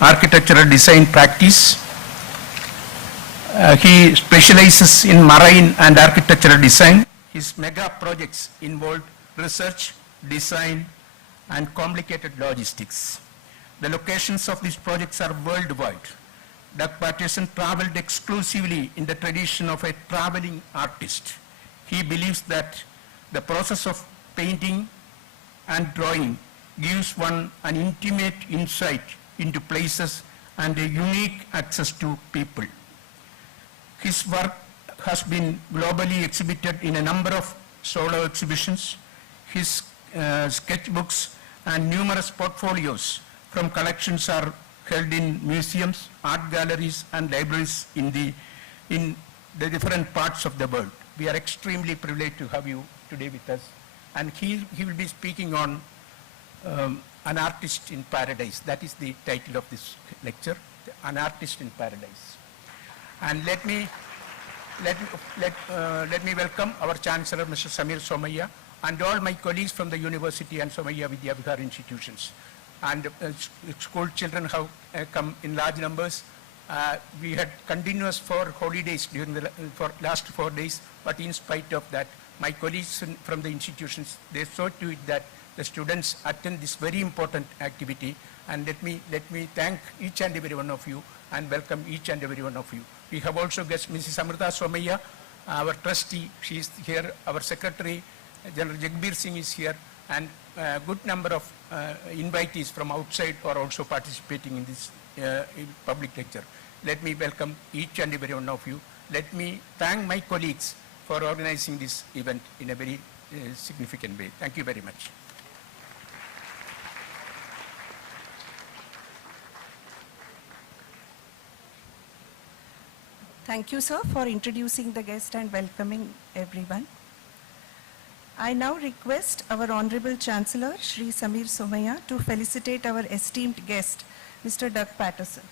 architectural design practice. He specializes in marine and architectural design. His mega projects involved research, design, and complicated logistics. The locations of these projects are worldwide. Doug Patterson traveled exclusively in the tradition of a traveling artist. He believes that the process of painting and drawing gives one an intimate insight into places and a unique access to people. His work has been globally exhibited in a number of solo exhibitions. His sketchbooks and numerous portfolios from collections are held in museums, art galleries, and libraries in the different parts of the world. We are extremely privileged to have you today with us. And he will be speaking on An Artist in Paradise. That is the title of this lecture, An Artist in Paradise. And let me welcome our Chancellor, Mr. Somaiya, and all my colleagues from the university and Somaiya Vidyavihar institutions. And school children have come in large numbers. We had continuous 4 holidays during the last 4 days, but in spite of that, my colleagues from the institutions, they saw to it that the students attend this very important activity. And let me thank each and every one of you and welcome each and every one of you. We have also guest Mrs. Amrita Somaiya, our trustee. She is here. Our secretary, General Jagbir Singh, is here, and a good number of invitees from outside are also participating in this public lecture. Let me welcome each and every one of you. Let me thank my colleagues for organizing this event in a very significant way. Thank you very much. Thank you, sir, for introducing the guest and welcoming everyone. I now request our Honorable Chancellor, Shri Samir Somaiya, to felicitate our esteemed guest, Mr. Doug Patterson.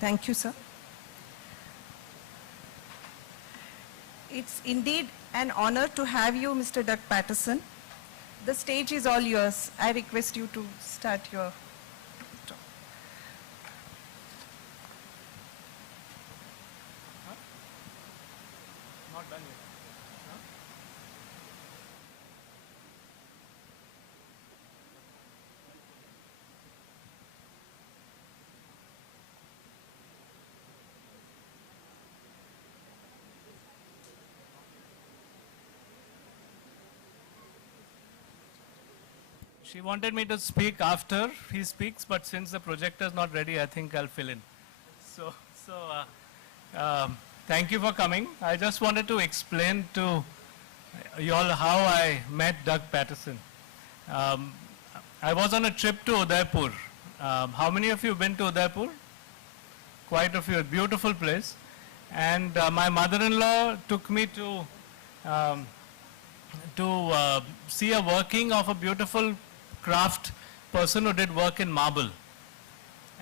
Thank you, sir. It's indeed an honor to have you, Mr. Doug Patterson. The stage is all yours. I request you to start your talk. Not done yet. She wanted me to speak after he speaks, but since the projector is not ready, I think I'll fill in. Thank you for coming. I just wanted to explain to you all how I met Doug Patterson. I was on a trip to Udaipur. How many of you have been to Udaipur? Quite a few. Beautiful place. And my mother-in-law took me to see a working of a beautiful craft person who did work in marble.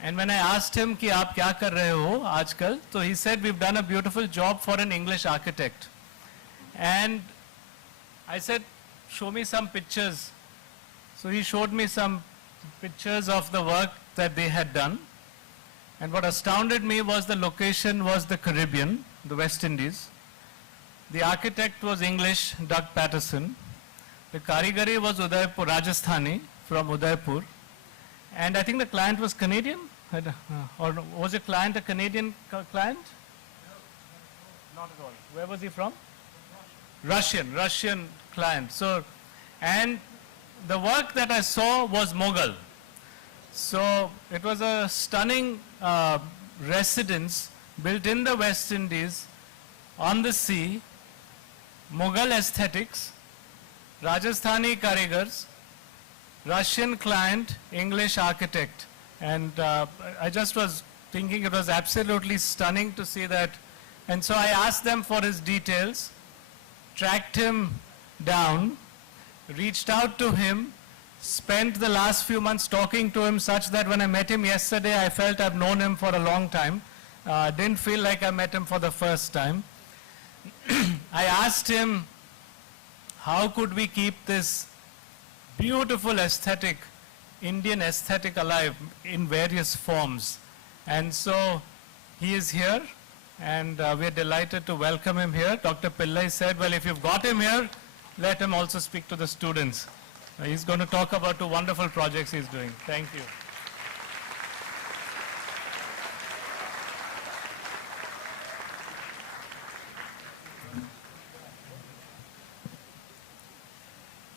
And when I asked him कि आप क्या कर रहे हो आजकल, so he said we've done a beautiful job for an English architect. And I said, show me some pictures. So he showed me some pictures of the work that they had done. And what astounded me was the location was the Caribbean, the West Indies. The architect was English, Doug Patterson. The Karigari was Udaipur, Rajasthani, from Udaipur. And I think the client was Canadian? Or was your client a Canadian client? Not at all. Where was he from? Russian client. So, and the work that I saw was Mughal. So it was a stunning residence built in the West Indies on the sea, Mughal aesthetics, Rajasthani karigars, Russian client, English architect. And I just was thinking it was absolutely stunning to see that. And so I asked them for his details, tracked him down, reached out to him, spent the last few months talking to him such that when I met him yesterday, I felt I've known him for a long time. Didn't feel like I met him for the first time. I asked him, how could we keep this beautiful aesthetic, Indian aesthetic alive in various forms? And so he is here, and we're delighted to welcome him here. Dr. Pillai said, well, if you've got him here, let him also speak to the students. He's going to talk about 2 wonderful projects he's doing. Thank you.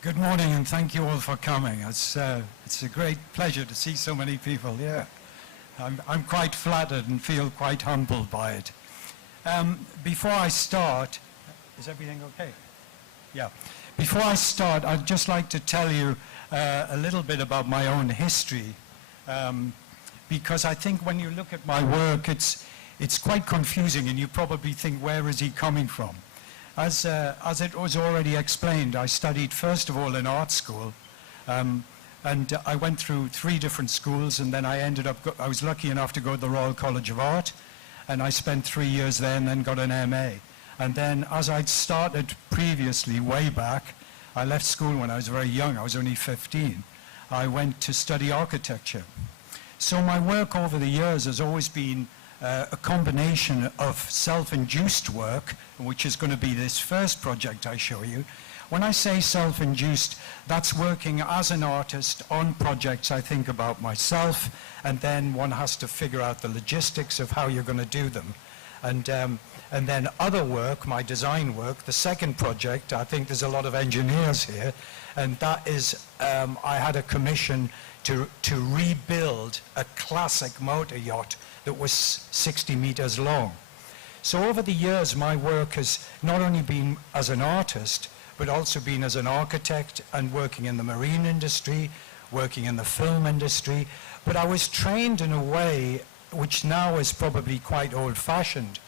Good morning, and thank you all for coming. It's a great pleasure to see so many people here. I'm quite flattered and feel quite humbled by it. Before I start, is everything okay? Yeah. Before I start, I'd just like to tell you a little bit about my own history, because I think when you look at my work, it's quite confusing, and you probably think, where is he coming from? As it was already explained, I studied first of all in art school, and I went through 3 different schools, and then I was lucky enough to go to the Royal College of Art, and I spent 3 years there and then got an MA. And then as I'd started previously, way back, I left school when I was very young, I was only 15. I went to study architecture. So my work over the years has always been a combination of self-induced work, which is going to be this first project I show you. When I say self-induced, that's working as an artist on projects I think about myself, and then one has to figure out the logistics of how you're going to do them. And then other work, my design work, the second project, I think there's a lot of engineers here, and that is, I had a commission to rebuild a classic motor yacht that was 60 meters long. So over the years, my work has not only been as an artist, but also been as an architect and working in the marine industry, working in the film industry. But I was trained in a way which now is probably quite old-fashioned.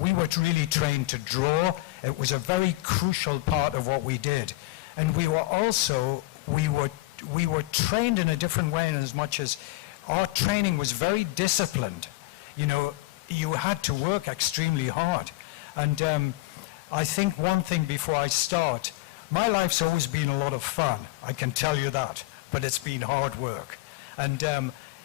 We were really trained to draw. It was a very crucial part of what we did. And we were also, we were trained in a different way, in as much as our training was very disciplined. You know, you had to work extremely hard. And I think one thing before I start, my life's always been a lot of fun, I can tell you that, but it's been hard work. And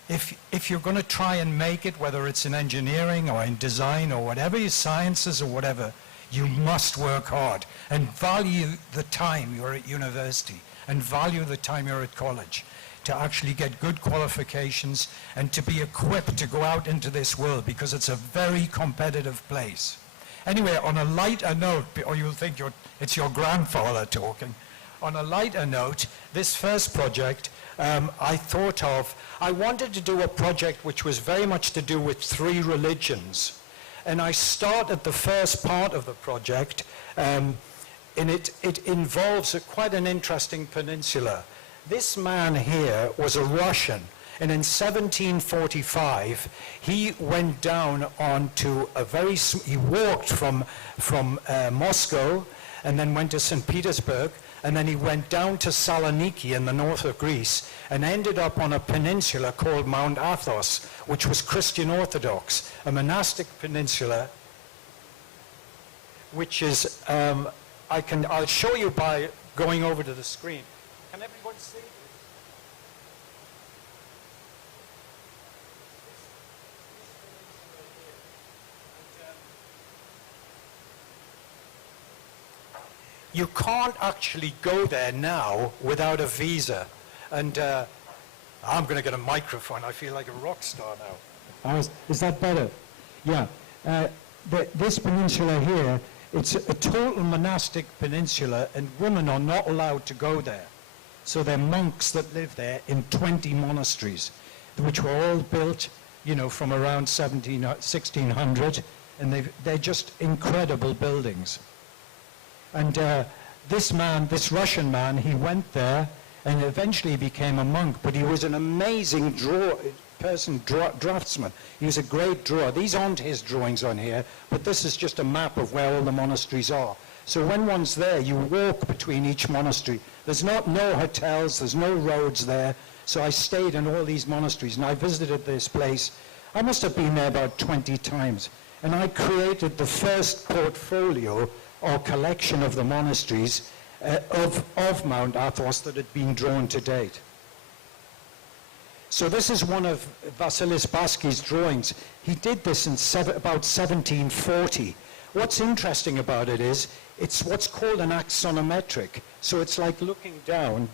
if you're going to try and make it, whether it's in engineering or in design or whatever your sciences or whatever, you must work hard and value the time you're at university and value the time you're at college to actually get good qualifications and to be equipped to go out into this world, because it's a very competitive place. Anyway, on a lighter note, or you'll think it's your grandfather talking, on a lighter note, this first project, I wanted to do a project which was very much to do with 3 religions. And I started the first part of the project, and it involves quite an interesting peninsula. This man here was a Russian, and in 1745, he went down onto he walked from Moscow, and then went to St. Petersburg, and then he went down to Saloniki in the north of Greece, and ended up on a peninsula called Mount Athos, which was Christian Orthodox, a monastic peninsula, which is, I'll show you by going over to the screen. Can everyone see? You can't actually go there now without a visa. And I'm going to get a microphone. I feel like a rock star now. Is that better? Yeah. This peninsula here, it's a total monastic peninsula, and women are not allowed to go there. So they're monks that live there in 20 monasteries, which were all built, you know, from around 1600, and they're just incredible buildings. And this Russian man, he went there and eventually became a monk, but he was an amazing person, draftsman. He was a great drawer. These aren't his drawings on here, but this is just a map of where all the monasteries are. So when one's there, you walk between each monastery. There's no hotels, there's no roads there. So I stayed in all these monasteries, and I visited this place. I must have been there about 20 times. And I created the first portfolio or collection of the monasteries of Mount Athos that had been drawn to date. So this is one of Vasilis Baski's drawings. He did this in about 1740. What's interesting about it is, it's what's called an axonometric. So it's like looking down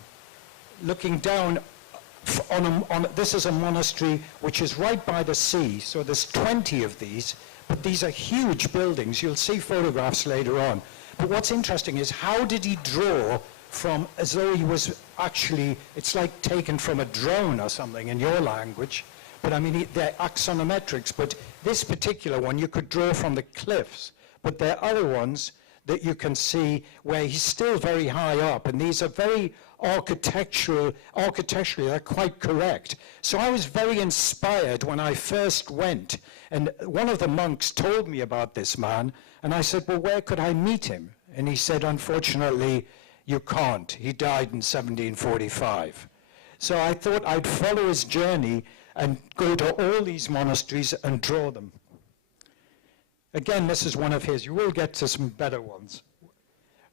this is a monastery which is right by the sea. So there's 20 of these, but these are huge buildings. You'll see photographs later on. But what's interesting is, how did he draw from, as though he was actually, it's like taken from a drone or something in your language, but I mean, they're axonometrics, but this particular one you could draw from the cliffs, but there are other ones that you can see where he's still very high up, and these are very architecturally they're quite correct. So I was very inspired when I first went, and one of the monks told me about this man, and I said, well, where could I meet him? And he said, unfortunately, you can't. He died in 1745. So I thought I'd follow his journey and go to all these monasteries and draw them. Again, this is one of his. You will get to some better ones.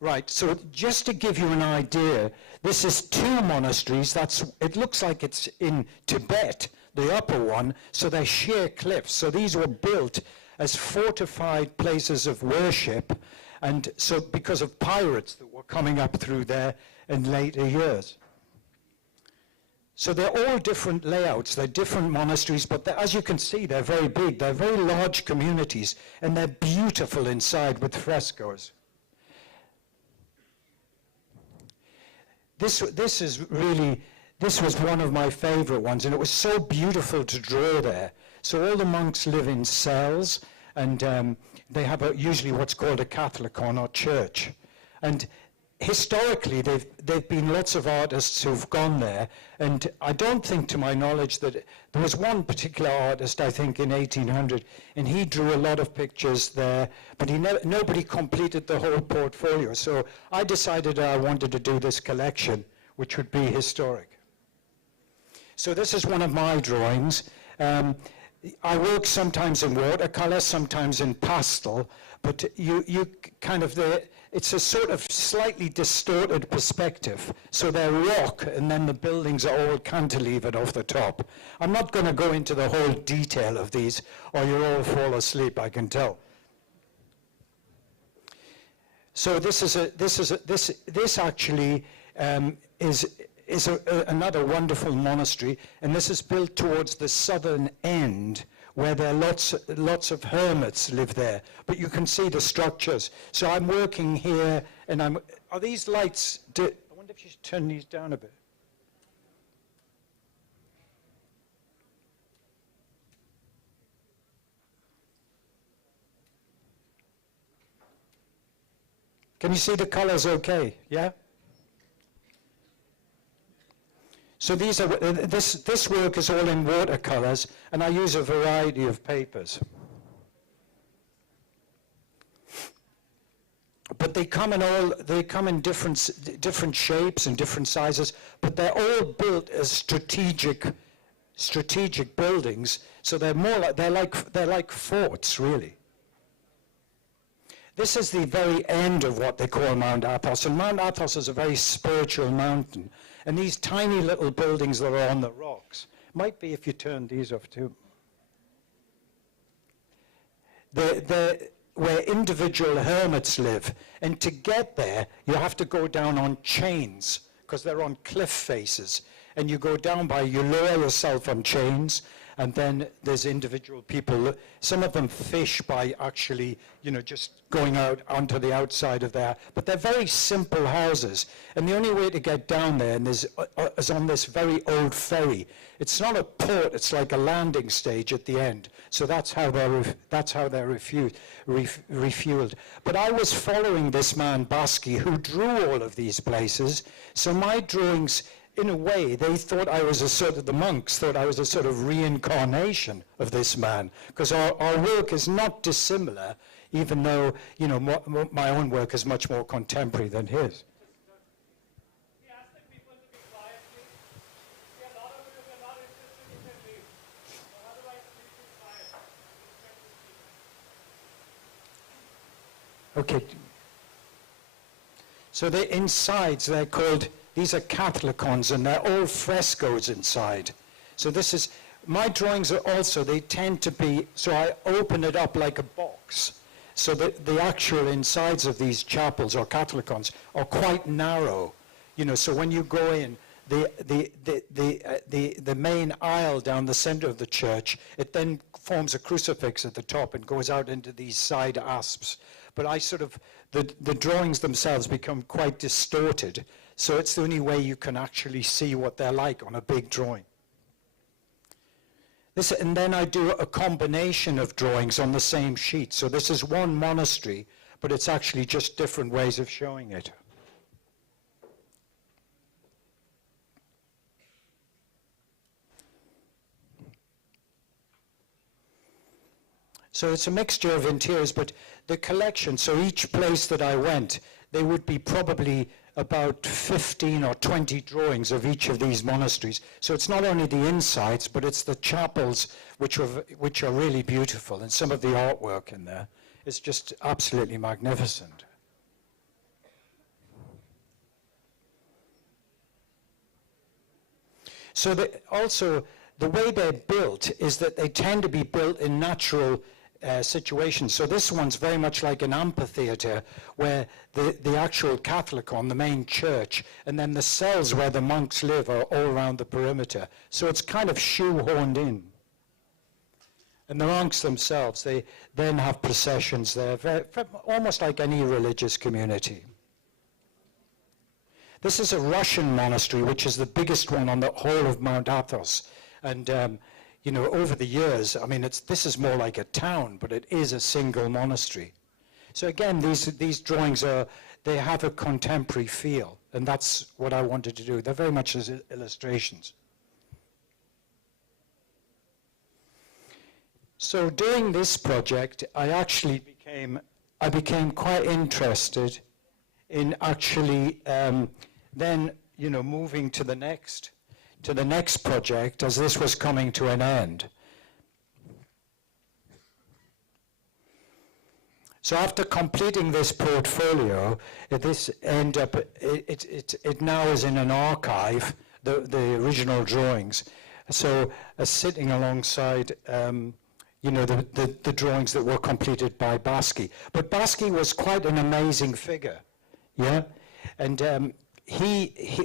Right, so just to give you an idea, this is 2 monasteries. It looks like it's in Tibet, the upper one, so they're sheer cliffs. So these were built as fortified places of worship, and so because of pirates that were coming up through there in later years. So they're all different layouts, they're different monasteries, but as you can see, they're very big, they're very large communities, and they're beautiful inside with frescoes. This was one of my favorite ones, and it was so beautiful to draw there. So all the monks live in cells, and they have usually what's called a Catholicon or church. And historically, there've been lots of artists who've gone there, and I don't think, to my knowledge, that there was one particular artist, I think, in 1800, and he drew a lot of pictures there, but nobody completed the whole portfolio. So I decided I wanted to do this collection, which would be historic. So this is one of my drawings. I work sometimes in watercolor, sometimes in pastel, but you kind of, it's a sort of slightly distorted perspective. So they're rock, and then the buildings are all cantilevered off the top. I'm not going to go into the whole detail of these, or you'll all fall asleep, I can tell. So this actually is another wonderful monastery, and this is built towards the southern end, where there are lots of hermits live there. But you can see the structures. So I'm working here, and are these lights, I wonder if you should turn these down a bit. Can you see the colors okay? Yeah? So these are, this work is all in watercolors, and I use a variety of papers. But they come in different shapes and different sizes, but they're all built as strategic buildings. So they're like forts, really. This is the very end of what they call Mount Athos, and Mount Athos is a very spiritual mountain. And these tiny little buildings that are on the rocks, might be if you turn these off too. They're where individual hermits live, and to get there, you have to go down on chains, because they're on cliff faces. And you go down you lower yourself on chains, and then there's individual people. Some of them fish by actually, just going out onto the outside of there. But they're very simple houses. And the only way to get down there is on this very old ferry. It's not a port, it's like a landing stage at the end. So that's how they're refueled. But I was following this man, Baski, who drew all of these places. So my drawings, in a way, they thought I was the monks thought I was a sort of reincarnation of this man, because our work is not dissimilar, even though, my own work is much more contemporary than his. We ask the people to be quiet, please. See, a lot of you, if you're not interested, you can leave. But otherwise, please be quiet. Okay. So the insides, they're called, these are catholicons, and they're all frescoes inside. So this is, my drawings are also, they tend to be, so I open it up like a box. So the actual insides of these chapels or catholicons are quite narrow. So when you go in, the main aisle down the center of the church, it then forms a crucifix at the top and goes out into these side asps. But the drawings themselves become quite distorted, so it's the only way you can actually see what they're like on a big drawing. And then I do a combination of drawings on the same sheet. So this is one monastery, but it's actually just different ways of showing it. So it's a mixture of interiors, but the collection, so each place that I went, there would be probably about 15 or 20 drawings of each of these monasteries. So it's not only the insides, but it's the chapels which are really beautiful, and some of the artwork in there is just absolutely magnificent. So also, the way they're built is that they tend to be built in natural situations. So this one's very much like an amphitheater, where the actual catholicon, the main church, and then the cells where the monks live are all around the perimeter. So it's kind of shoehorned in. And the monks themselves, they then have processions there, almost like any religious community. This is a Russian monastery, which is the biggest one on the whole of Mount Athos. And over the years, this is more like a town, but it is a single monastery. So again, these drawings they have a contemporary feel, and that's what I wanted to do. They're very much as illustrations. So doing this project, I became quite interested in actually then moving to the next project, as this was coming to an end. So after completing this portfolio, it now is in an archive, the original drawings. So sitting alongside, the drawings that were completed by Baski. But Baski was quite an amazing figure, yeah? And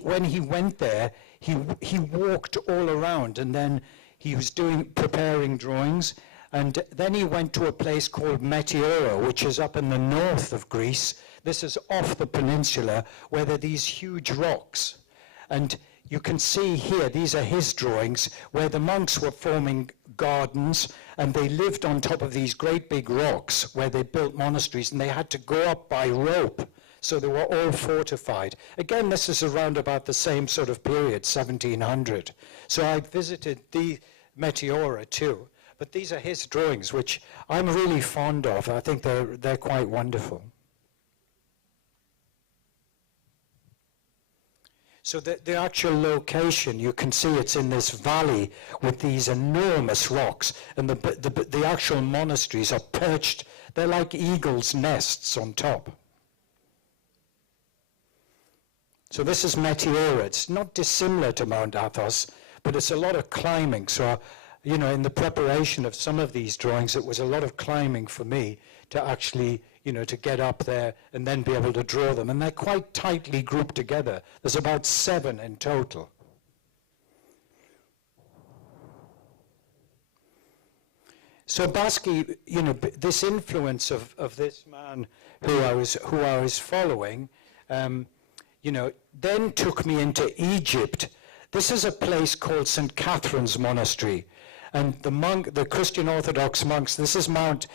when he went there, he walked all around, and then he was preparing drawings, and then he went to a place called Meteora, which is up in the north of Greece. This is off the peninsula, where there are these huge rocks. And you can see here, these are his drawings, where the monks were forming gardens, and they lived on top of these great big rocks where they built monasteries, and they had to go up by rope. So they were all fortified. Again, this is around about the same sort of period, 1700. So I visited the Meteora too. But these are his drawings, which I'm really fond of. I think they're quite wonderful. So the actual location, you can see it's in this valley with these enormous rocks, and the actual monasteries are perched. They're like eagles' nests on top. So this is Meteora. It's not dissimilar to Mount Athos, but it's a lot of climbing. So, in the preparation of some of these drawings, it was a lot of climbing for me to actually, to get up there and then be able to draw them. And they're quite tightly grouped together. There's about 7 in total. So Baski, this influence of this man who I was following, then took me into Egypt. This is a place called St. Catherine's Monastery. And the Christian Orthodox monks, this is Mount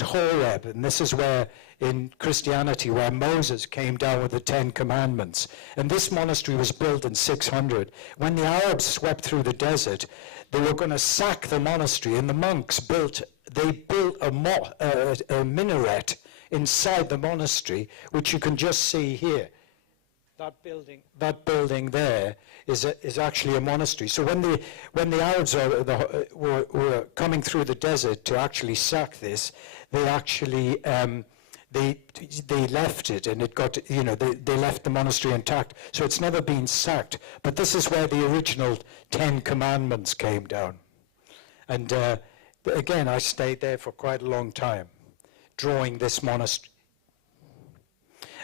Horeb, and this is where, in Christianity, where Moses came down with the 10 Commandments. And this monastery was built in 600. When the Arabs swept through the desert, they were going to sack the monastery, and the monks built a minaret inside the monastery, which you can just see here. That building there is actually a monastery. So when the Arabs were coming through the desert to actually sack this, they actually they left it, and it got, they left the monastery intact. So it's never been sacked. But this is where the original 10 Commandments came down. And again, I stayed there for quite a long time, drawing this monastery.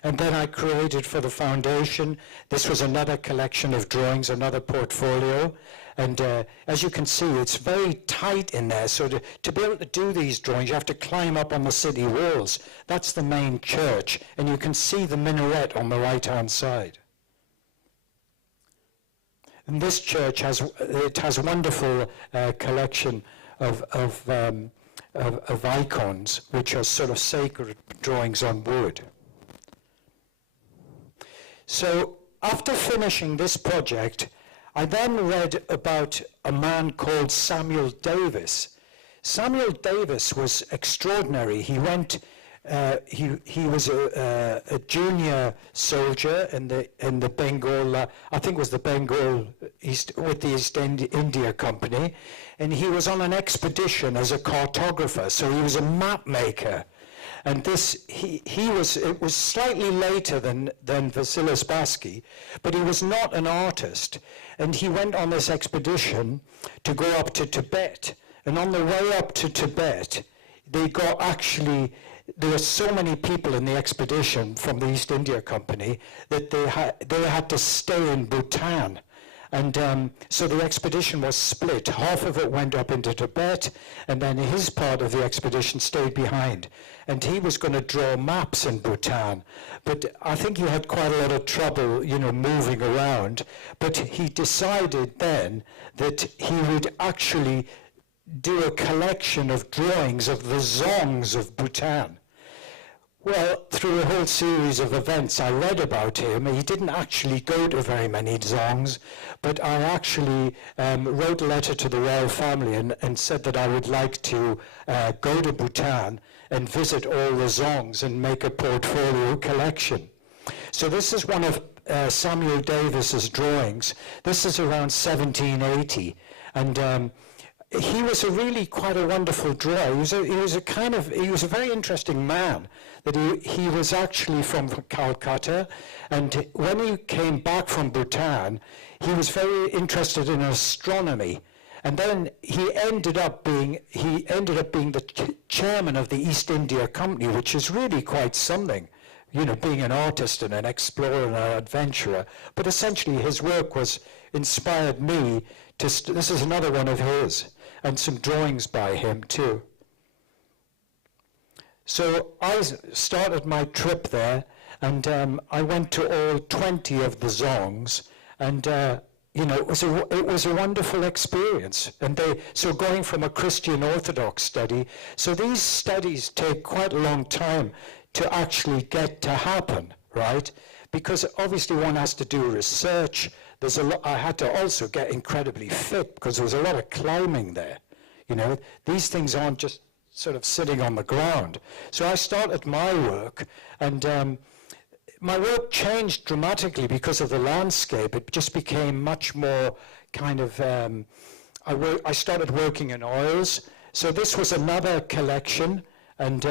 And then I created for the foundation, this was another collection of drawings, another portfolio. And as you can see, it's very tight in there. So to be able to do these drawings, you have to climb up on the city walls. That's the main church. And you can see the minaret on the right-hand side. And this church has a wonderful collection of icons, which are sort of sacred drawings on wood. So after finishing this project, I then read about a man called Samuel Davis. Samuel Davis was extraordinary. He went. He was a junior soldier in the Bengal. I think it was the Bengal with the East India Company, and he was on an expedition as a cartographer. So he was a map maker. And it was slightly later than Vasilis Baski, but he was not an artist. And he went on this expedition to go up to Tibet. And on the way up to Tibet, there were so many people in the expedition from the East India Company that they had to stay in Bhutan. And so the expedition was split. Half of it went up into Tibet, and then his part of the expedition stayed behind. And he was going to draw maps in Bhutan. But I think he had quite a lot of trouble, moving around. But he decided then that he would actually do a collection of drawings of the zongs of Bhutan. Well, through a whole series of events, I read about him. He didn't actually go to very many zongs, but I actually wrote a letter to the royal family and said that I would like to go to Bhutan and visit all the zongs and make a portfolio collection. So this is one of Samuel Davis's drawings. This is around 1780, and he was really quite a wonderful drawer. He was a very interesting man. That he was actually from Calcutta, and when he came back from Bhutan, he was very interested in astronomy. And then he ended up being the chairman of the East India Company, which is really quite something, being an artist and an explorer and an adventurer. But essentially his work inspired me to, this is another one of his, and some drawings by him too. So I started my trip there, and I went to all 20 of the zongs, and it was a wonderful experience. And so going from a Christian Orthodox study, so these studies take quite a long time to actually get to happen, right? Because obviously one has to do research. I had to also get incredibly fit because there was a lot of climbing there. These things aren't just sort of sitting on the ground. So I started my work, and my work changed dramatically because of the landscape. It just became much more kind of, I started working in oils. So this was another collection, and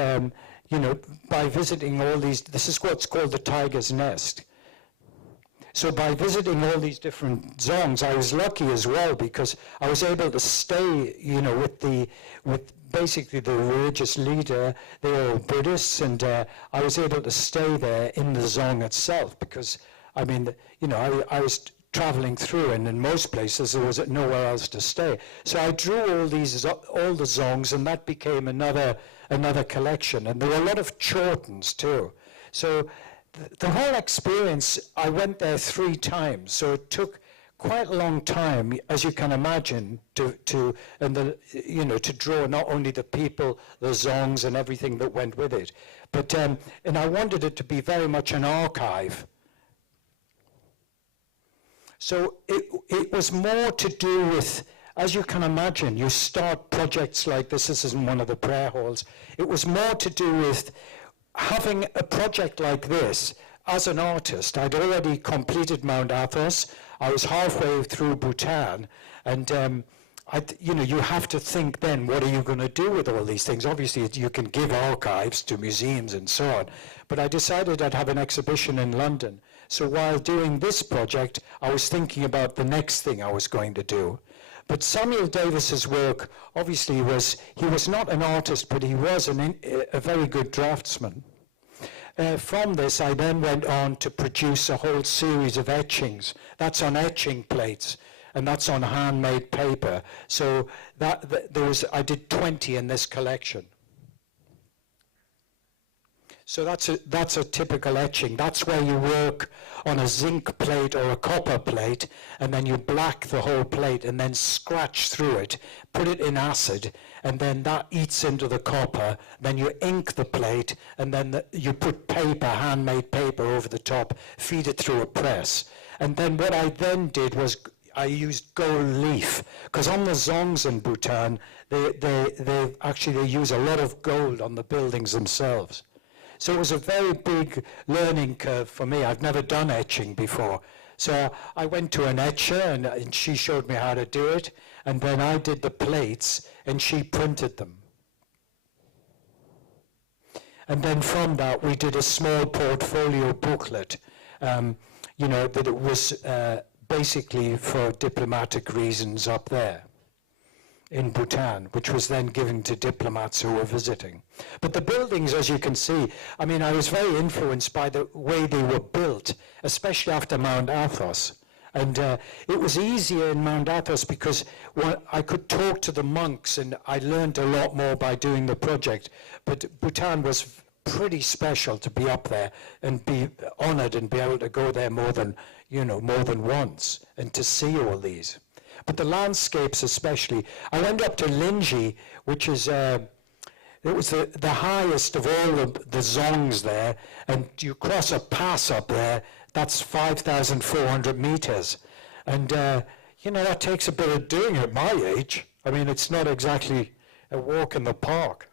by visiting all these, this is what's called the Tiger's Nest. So by visiting all these different zongs, I was lucky as well because I was able to stay, with basically the religious leader. They were all Buddhists, and I was able to stay there in the zong itself because, I was traveling through, and in most places there was nowhere else to stay. So I drew all the zongs, and that became another collection. And there were a lot of chortens too. So the whole experience, I went there 3 times, so it took quite a long time, as you can imagine, to draw not only the people, the zongs and everything that went with it, but and I wanted it to be very much an archive. So it was more to do with, as you can imagine, you start projects like this. This isn't one of the prayer halls. It was more to do with having a project like this. As an artist, I'd already completed Mount Athos. I was halfway through Bhutan, and you have to think then, what are you going to do with all these things? Obviously, you can give archives to museums and so on, but I decided I'd have an exhibition in London. So while doing this project, I was thinking about the next thing I was going to do. But Samuel Davis's work, obviously, he was not an artist, but he was a very good draftsman. From this, I then went on to produce a whole series of etchings. That's on etching plates, and that's on handmade paper. So I did 20 in this collection. So that's a typical etching. That's where you work on a zinc plate or a copper plate, and then you black the whole plate and then scratch through it, put it in acid, and then that eats into the copper. Then you ink the plate, and then you put paper, handmade paper over the top, feed it through a press. And then what I then did was I used gold leaf, because on the zongs in Bhutan, they use a lot of gold on the buildings themselves. So it was a very big learning curve for me. I've never done etching before. So I went to an etcher, and she showed me how to do it, and then I did the plates, and she printed them. And then from that, we did a small portfolio booklet, that it was basically for diplomatic reasons up there in Bhutan, which was then given to diplomats who were visiting. But the buildings, as you can see, I was very influenced by the way they were built, especially after Mount Athos. And it was easier in Mount Athos because I could talk to the monks, and I learned a lot more by doing the project. But Bhutan was pretty special to be up there and be honored and be able to go there more than once and to see all these. But the landscapes especially. I went up to Linji, which is it was the highest of all the zongs there, and you cross a pass up there, that's 5,400 meters. And, that takes a bit of doing at my age. It's not exactly a walk in the park.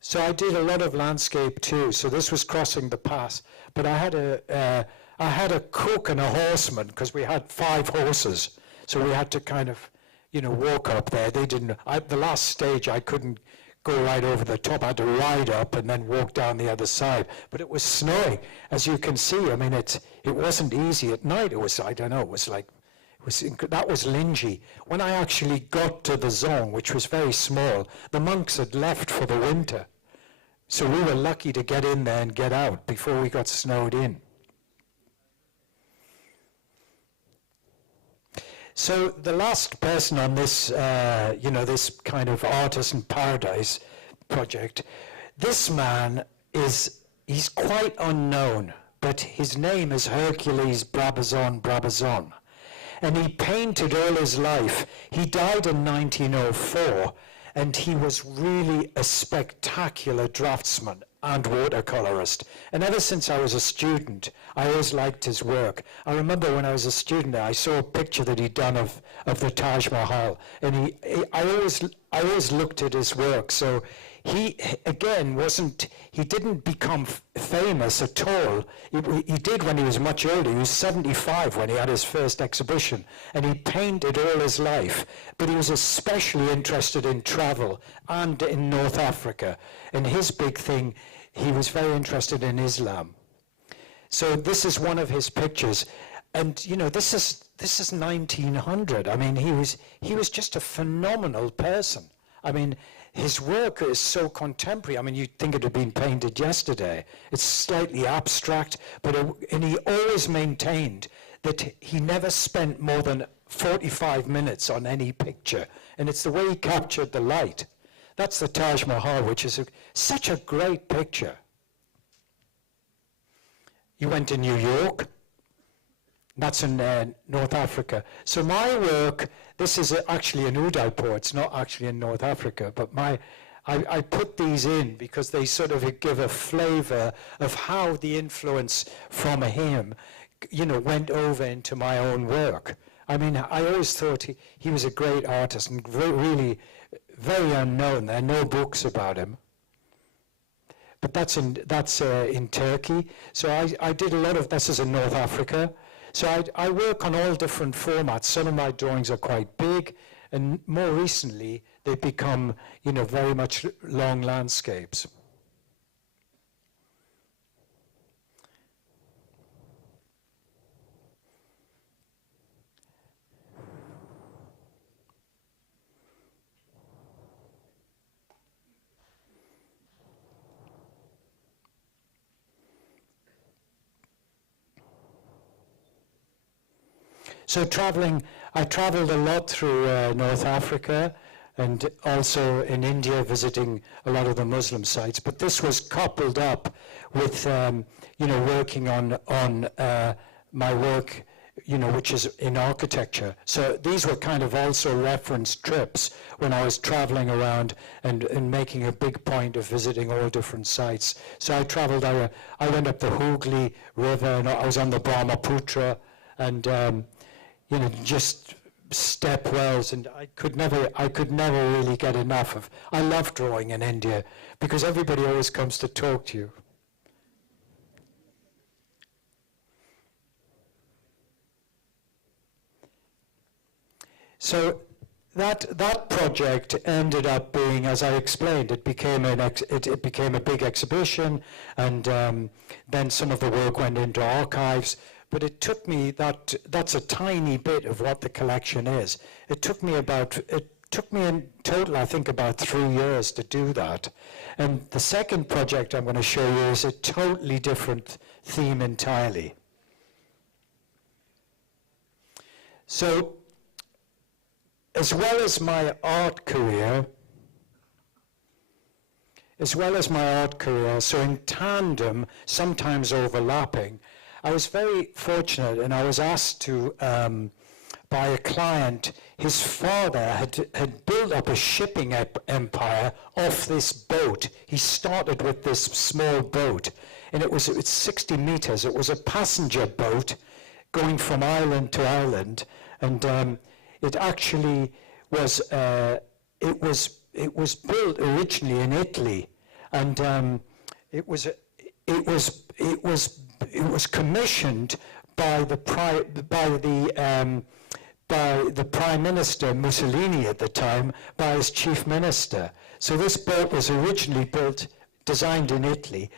So I did a lot of landscape too. So this was crossing the pass. But I had a cook and a horseman, because we had 5 horses. So we had to kind of, walk up there. The last stage, I couldn't go right over the top. I had to ride up and then walk down the other side. But it was snowing, as you can see. It wasn't easy at night. It was, that was Linji. When I actually got to the zone, which was very small, the monks had left for the winter. So we were lucky to get in there and get out before we got snowed in. So the last person on this, this kind of artisan paradise project, this man he's quite unknown, but his name is Hercules Brabazon. And he painted all his life. He died in 1904, and he was really a spectacular draftsman and watercolorist. And ever since I was a student, I always liked his work. I remember when I was a student, I saw a picture that he'd done of the Taj Mahal, and I always looked at his work. So he, again, he didn't become famous at all. He did when he was much older. He was 75 when he had his first exhibition, and he painted all his life. But he was especially interested in travel and in North Africa. And his big thing, he was very interested in Islam. So this is one of his pictures. And, this is 1900. He was just a phenomenal person. His work is so contemporary. You'd think it had been painted yesterday. It's slightly abstract, and he always maintained that he never spent more than 45 minutes on any picture. And it's the way he captured the light. That's the Taj Mahal, which is such a great picture. He went to New York. That's in North Africa. So my work, this is actually in Udaipur, it's not actually in North Africa, but I put these in because they sort of give a flavor of how the influence from him, went over into my own work. I mean, I always thought he was a great artist and really very unknown. There are no books about him. But that's in Turkey. So I did a lot of, this is in North Africa. So I work on all different formats. Some of my drawings are quite big, and more recently, they've become, very much long landscapes. So I traveled a lot through North Africa and also in India, visiting a lot of the Muslim sites. But this was coupled up with, working on my work, which is in architecture. So these were kind of also reference trips when I was traveling around and making a big point of visiting all different sites. So I traveled, I went up the Hooghly River, and I was on the Brahmaputra, and just step wells, and I could never really get enough of. I love drawing in India because everybody always comes to talk to you. So that project ended up being, as I explained, it became a big exhibition, and then some of the work went into archives. But it took me, that's a tiny bit of what the collection is. It took me in total, I think, about 3 years to do that. And the second project I'm going to show you is a totally different theme entirely. So, as well as my art career, so in tandem, sometimes overlapping, I was very fortunate, and I was asked to, by a client, his father had built up a shipping empire off this boat. He started with this small boat, and it's 60 meters. It was a passenger boat going from island to island, and it actually was, it was built originally in Italy, and it was commissioned by the Prime Minister Mussolini at the time, by his chief minister. So this boat was originally designed in Italy,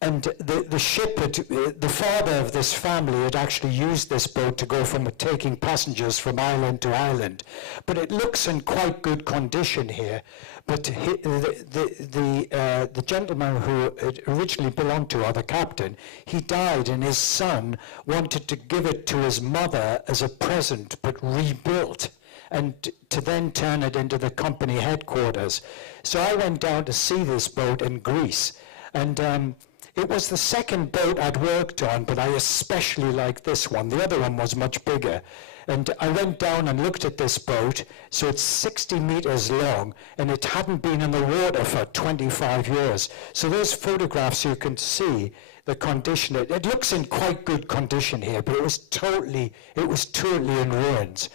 and the ship the father of this family had actually used this boat to go from taking passengers from island to island. But it looks in quite good condition here. But the gentleman who it originally belonged to, or the captain, he died, and his son wanted to give it to his mother as a present, but rebuilt, and to then turn it into the company headquarters. So I went down to see this boat in Greece, and it was the second boat I'd worked on, but I especially liked this one. The other one was much bigger. And I went down and looked at this boat. So it's 60 meters long, and it hadn't been in the water for 25 years. So those photographs, you can see the condition. It looks in quite good condition here, but it was totally in ruins.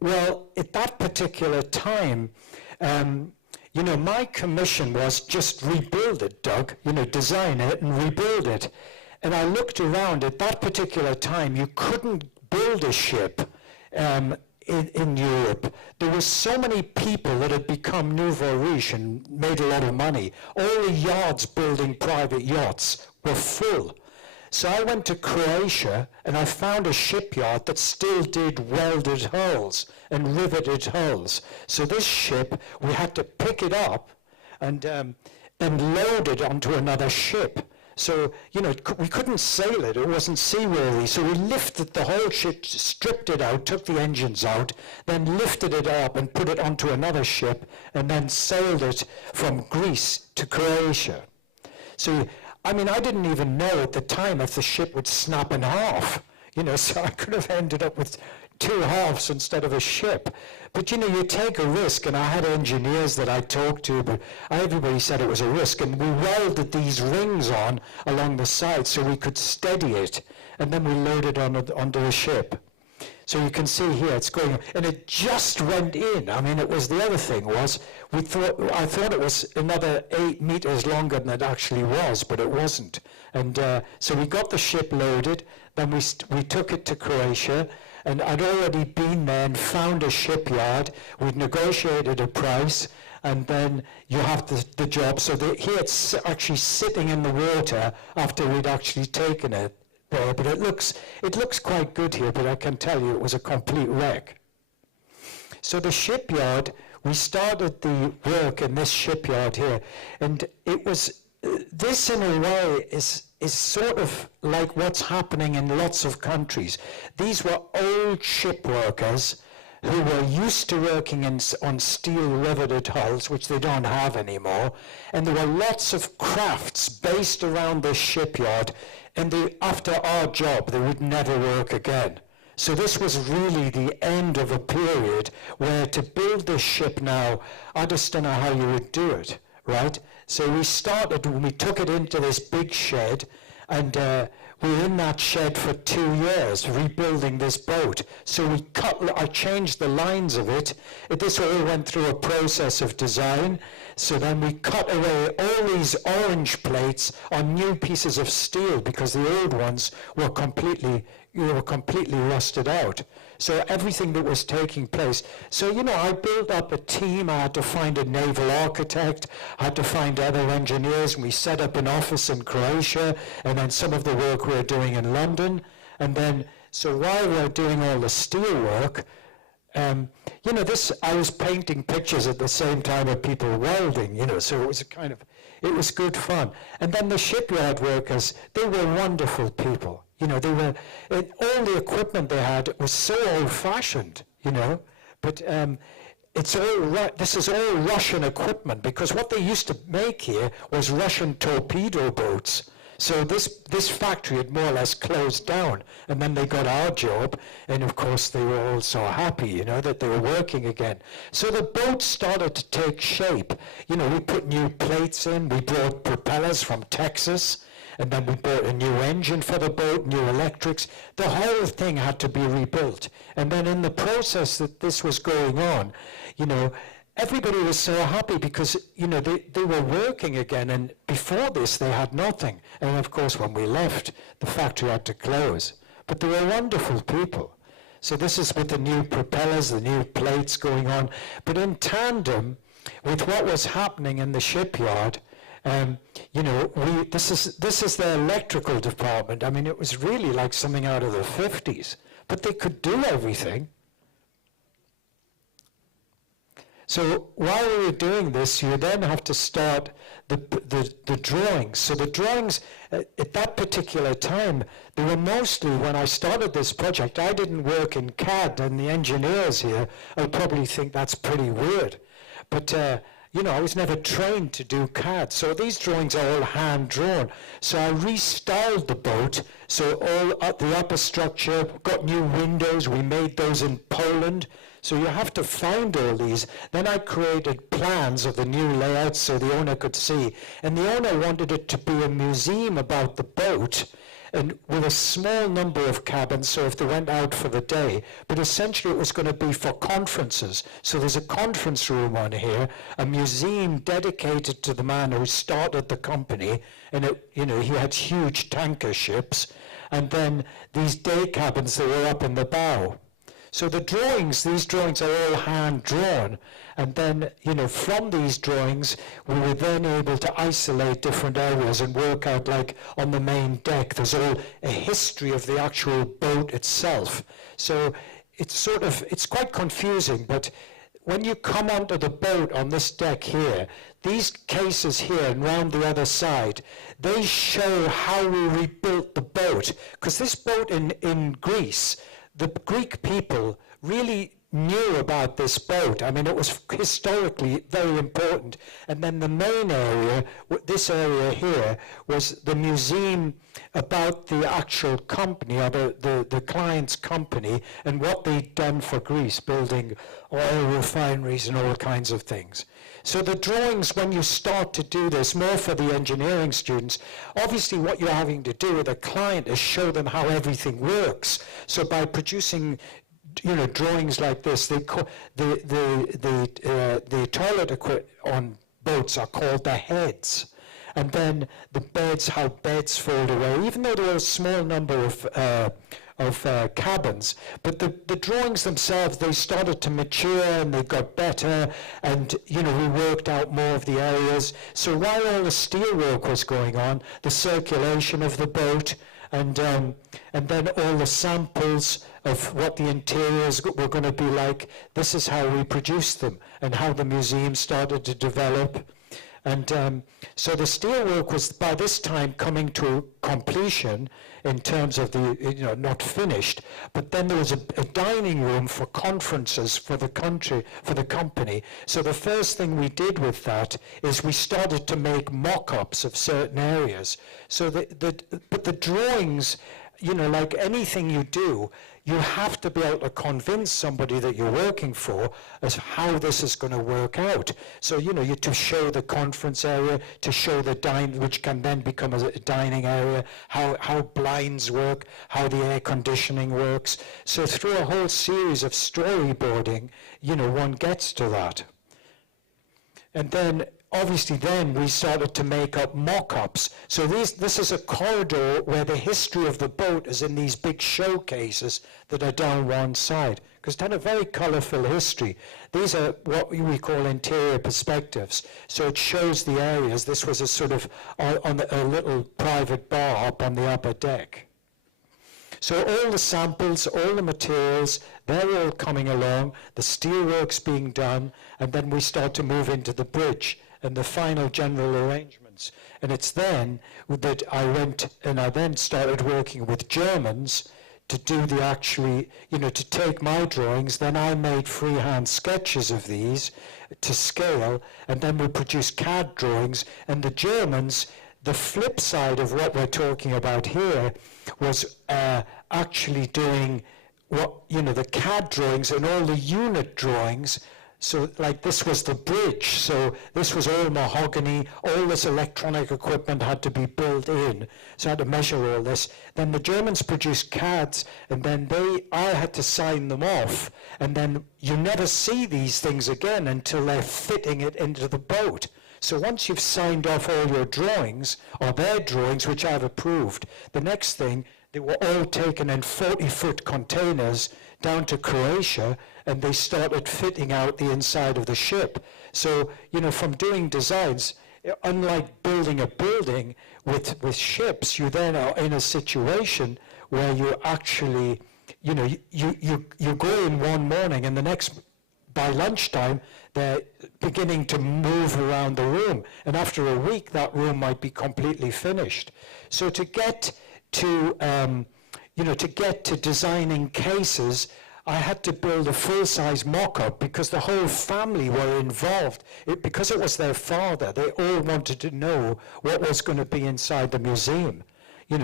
Well, at that particular time, my commission was just rebuild it, Doug, design it and rebuild it. And I looked around. At that particular time, you couldn't build a ship in Europe. There were so many people that had become nouveau riche and made a lot of money. All the yards building private yachts were full. So I went to Croatia, and I found a shipyard that still did welded hulls and riveted hulls. So this ship, we had to pick it up and load it onto another ship. So, we couldn't sail it. It wasn't seaworthy. So we lifted the whole ship, stripped it out, took the engines out, then lifted it up and put it onto another ship, and then sailed it from Greece to Croatia. So, I didn't even know at the time if the ship would snap in half. So I could have ended up with 2 halves instead of a ship. But you take a risk, and I had engineers that I talked to, but everybody said it was a risk, and we welded these rings on along the side so we could steady it, and then we loaded it onto the ship. So you can see here it's going, and it just went in. I mean, it was, the other thing was, I thought it was another 8 meters longer than it actually was, but it wasn't. And so we got the ship loaded, then we took it to Croatia, and I'd already been there and found a shipyard. We'd negotiated a price, and then you have the job. So here it's actually sitting in the water after we'd actually taken it there. But it looks quite good here, but I can tell you it was a complete wreck. So the shipyard, we started the work in this shipyard here, and it was, this in a way is sort of like what's happening in lots of countries. These were old ship workers who were used to working on steel riveted hulls, which they don't have anymore, and there were lots of crafts based around this shipyard, and after our job they would never work again. So this was really the end of a period where to build this ship now, I just don't know how you would do it, right? So we took it into this big shed, and we were in that shed for 2 years rebuilding this boat. So I changed the lines of it. This all went through a process of design. So then we cut away all these orange plates on new pieces of steel because the old ones were completely rusted out. So everything that was taking place. So, I built up a team. I had to find a naval architect. I had to find other engineers. And we set up an office in Croatia, and then some of the work we were doing in London. And then, so while we were doing all the steel work, I was painting pictures at the same time of people welding, so it was it was good fun. And then the shipyard workers, they were wonderful people. All the equipment they had was so old-fashioned, but this is all Russian equipment, because what they used to make here was Russian torpedo boats. So this factory had more or less closed down, and then they got our job, and of course they were all so happy, that they were working again. So the boat started to take shape. We put new plates in, we brought propellers from Texas, and then we bought a new engine for the boat, new electrics. The whole thing had to be rebuilt. And then in the process that this was going on, everybody was so happy because, they were working again, and before this they had nothing. And of course when we left, the factory had to close. But they were wonderful people. So this is with the new propellers, the new plates going on. But in tandem with what was happening in the shipyard, this is the electrical department. I mean, it was really like something out of the 50s, but they could do everything. So while we were doing this, you then have to start the drawings. So the drawings at that particular time, they were mostly, when I started this project, I didn't work in CAD, and the engineers here will probably think that's pretty weird. But I was never trained to do CAD, so these drawings are all hand-drawn. So I restyled the boat, so all the upper structure, got new windows, we made those in Poland. So you have to find all these. Then I created plans of the new layout so the owner could see. And the owner wanted it to be a museum about the boat, and with a small number of cabins, so if they went out for the day. But essentially it was going to be for conferences. So there's a conference room on here, a museum dedicated to the man who started the company, and he had huge tanker ships, and then these day cabins that were up in the bow. So these drawings are all hand-drawn, and then, from these drawings, we were then able to isolate different areas and work out, like on the main deck, there's all a history of the actual boat itself. So it's quite confusing, but when you come onto the boat on this deck here, these cases here and round the other side, they show how we rebuilt the boat. Because this boat in Greece, the Greek people really knew about this boat. I mean, it was historically very important. And then the main area, this area here, was the museum about the actual company, or the client's company, and what they'd done for Greece, building oil refineries and all kinds of things. So the drawings, when you start to do this, more for the engineering students, obviously what you're having to do with a client is show them how everything works. So by producing drawings like this, the toilet equipment on boats are called the heads. And then the beds, how beds fold away, even though there are a small number of cabins. But the drawings themselves, they started to mature and they got better, and we worked out more of the areas. So while all the steel work was going on, the circulation of the boat, and then all the samples of what the interiors were going to be like, this is how we produced them, and how the museum started to develop. And so the steelwork was by this time coming to completion in terms of the, not finished, but then there was a dining room for conferences for the company. So the first thing we did with that is we started to make mock-ups of certain areas. So but the drawings, like anything you do, you have to be able to convince somebody that you're working for as how this is going to work out. So, you to show the conference area, to show the which can then become a dining area, how blinds work, how the air conditioning works. So through a whole series of storyboarding, one gets to that. And then, obviously then we started to make up mock-ups. So this is a corridor where the history of the boat is in these big showcases that are down one side, because it's had a very colourful history. These are what we call interior perspectives. So it shows the areas. This was a sort of a little private bar up on the upper deck. So all the samples, all the materials, they're all coming along, the steelwork's being done, and then we start to move into the bridge and the final general arrangements. And it's then that I then started working with Germans to do to take my drawings. Then I made freehand sketches of these to scale, and then we produced CAD drawings. And the Germans, the flip side of what we're talking about here was actually doing the CAD drawings and all the unit drawings. So like this was the bridge, so this was all mahogany, all this electronic equipment had to be built in, so I had to measure all this. Then the Germans produced CADs, and then I had to sign them off, and then you never see these things again until they're fitting it into the boat. So once you've signed off all your drawings, or their drawings, which I've approved, the next thing, they were all taken in 40-foot containers down to Croatia, and they started fitting out the inside of the ship. So, from doing designs, unlike building a building with ships, you then are in a situation where you actually, you go in one morning, and the next, by lunchtime, they're beginning to move around the room. And after a week, that room might be completely finished. So to get to designing cases, I had to build a full-size mock-up because the whole family were involved. Because it was their father, they all wanted to know what was going to be inside the museum.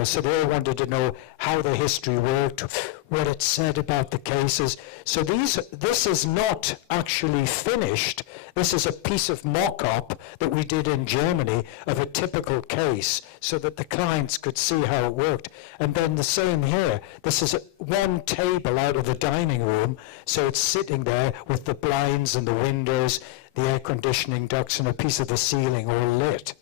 So they all wanted to know how the history worked, what it said about the cases. So this is not actually finished. This is a piece of mock-up that we did in Germany of a typical case so that the clients could see how it worked. And then the same here. This is one table out of the dining room, so it's sitting there with the blinds and the windows, the air conditioning ducts, and a piece of the ceiling all lit.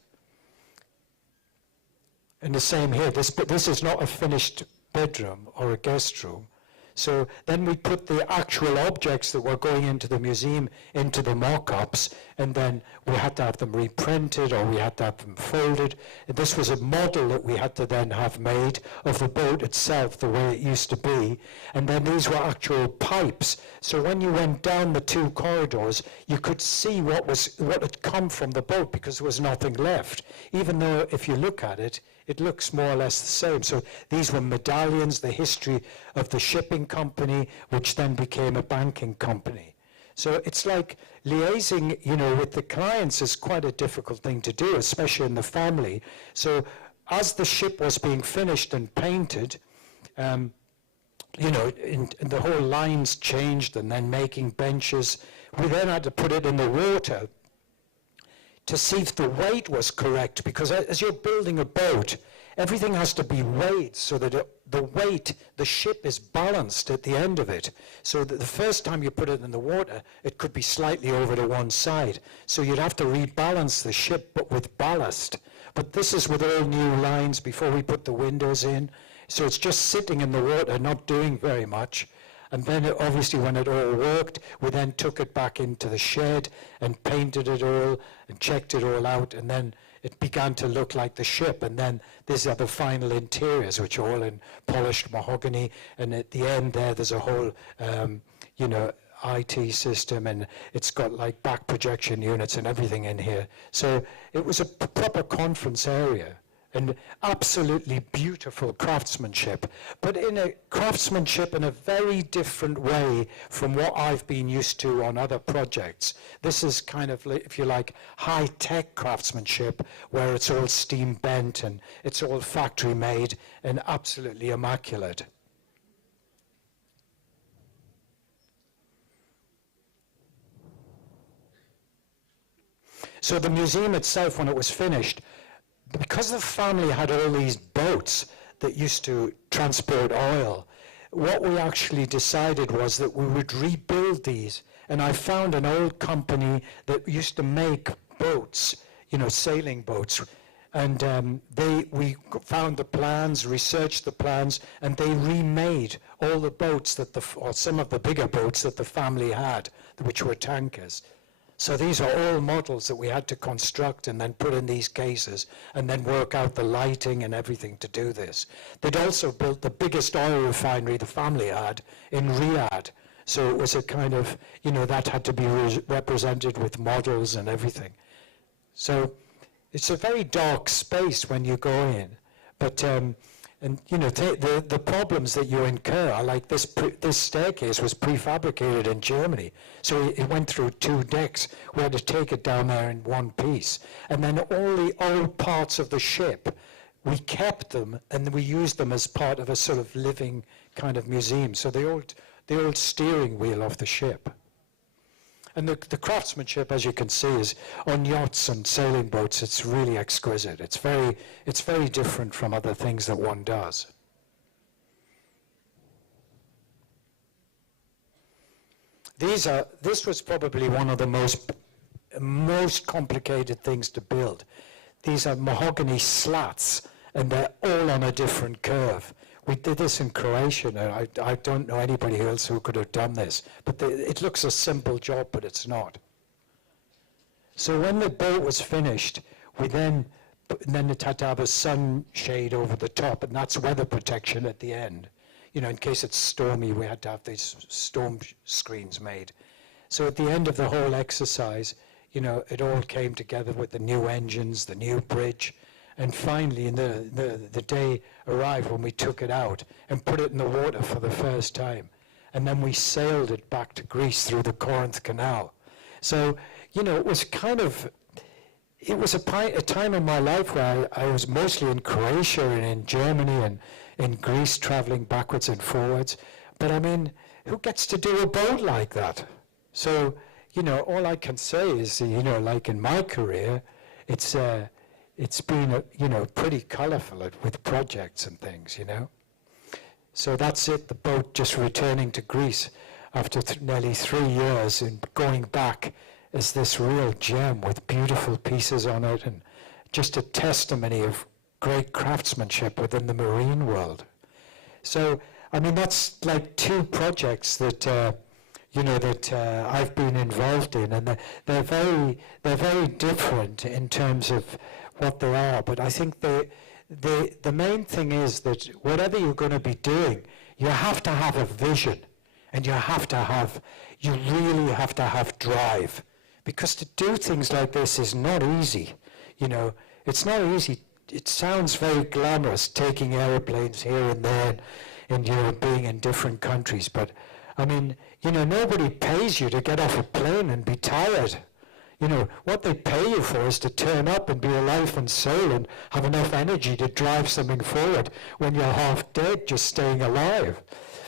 And the same here, this is not a finished bedroom or a guest room. So then we put the actual objects that were going into the museum into the mock-ups, and then we had to have them reprinted or we had to have them folded. And this was a model that we had to then have made of the boat itself, the way it used to be. And then these were actual pipes. So when you went down the two corridors, you could see what had come from the boat because there was nothing left. Even though if you look at it, it looks more or less the same. So these were medallions, the history of the shipping company, which then became a banking company. So it's like liaising, with the clients is quite a difficult thing to do, especially in the family. So as the ship was being finished and painted, and the whole lines changed, and then making benches. We then had to put it in the water to see if the weight was correct, because as you're building a boat, everything has to be weighed so that the ship is balanced at the end of it. So that the first time you put it in the water, it could be slightly over to one side. So you'd have to rebalance the ship, but with ballast. But this is with all new lines before we put the windows in. So it's just sitting in the water, not doing very much. And then obviously when it all worked, we then took it back into the shed and painted it all and checked it all out, and then it began to look like the ship. And then these are the final interiors, which are all in polished mahogany, and at the end there's a whole IT system, and it's got like back projection units and everything in here. So it was a proper conference area. And absolutely beautiful craftsmanship, but in a craftsmanship in a very different way from what I've been used to on other projects. This is kind of, if you like, high-tech craftsmanship, where it's all steam bent and it's all factory made and absolutely immaculate. So the museum itself, when it was finished, because the family had all these boats that used to transport oil, what we actually decided was that we would rebuild these. And I found an old company that used to make boats, sailing boats. And we found the plans, researched the plans, and they remade all the boats or some of the bigger boats that the family had, which were tankers. So these are all models that we had to construct and then put in these cases and then work out the lighting and everything to do this. They'd also built the biggest oil refinery the family had in Riyadh. So it was a kind of, that had to be represented with models and everything. So it's a very dark space when you go in. But, the problems that you incur are like this staircase was prefabricated in Germany. So it went through 2 decks. We had to take it down there in one piece. And then all the old parts of the ship, we kept them and we used them as part of a sort of living kind of museum. So the old steering wheel of the ship. And the craftsmanship, as you can see, is on yachts and sailing boats. It's really exquisite. It's very different from other things that one does. This was probably one of the most complicated things to build. These are mahogany slats, and they're all on a different curve. We did this in Croatia, and I don't know anybody else who could have done this. But it looks a simple job, but it's not. So when the boat was finished, then it had to have a sunshade over the top, and that's weather protection at the end. In case it's stormy, we had to have these storm screens made. So at the end of the whole exercise, it all came together with the new engines, the new bridge. And finally, the day arrived when we took it out and put it in the water for the first time. And then we sailed it back to Greece through the Corinth Canal. So, it was a time in my life where I was mostly in Croatia and in Germany and in Greece, traveling backwards and forwards. But I mean, who gets to do a boat like that? So, all I can say is, like in my career, it's been, pretty colorful with projects and things, So that's it, the boat just returning to Greece after nearly 3 years and going back as this real gem with beautiful pieces on it and just a testimony of great craftsmanship within the marine world. So, I mean, that's like 2 projects that, I've been involved in, and they're very different in terms of what they are, but I think the main thing is that whatever you're going to be doing, you have to have a vision, and you really have to have drive, because to do things like this is not easy. It's not easy it sounds very glamorous, taking aeroplanes here and there, and being in different countries. But I mean, nobody pays you to get off a plane and be tired. What they pay you for is to turn up and be alive and soul and have enough energy to drive something forward when you're half dead, just staying alive.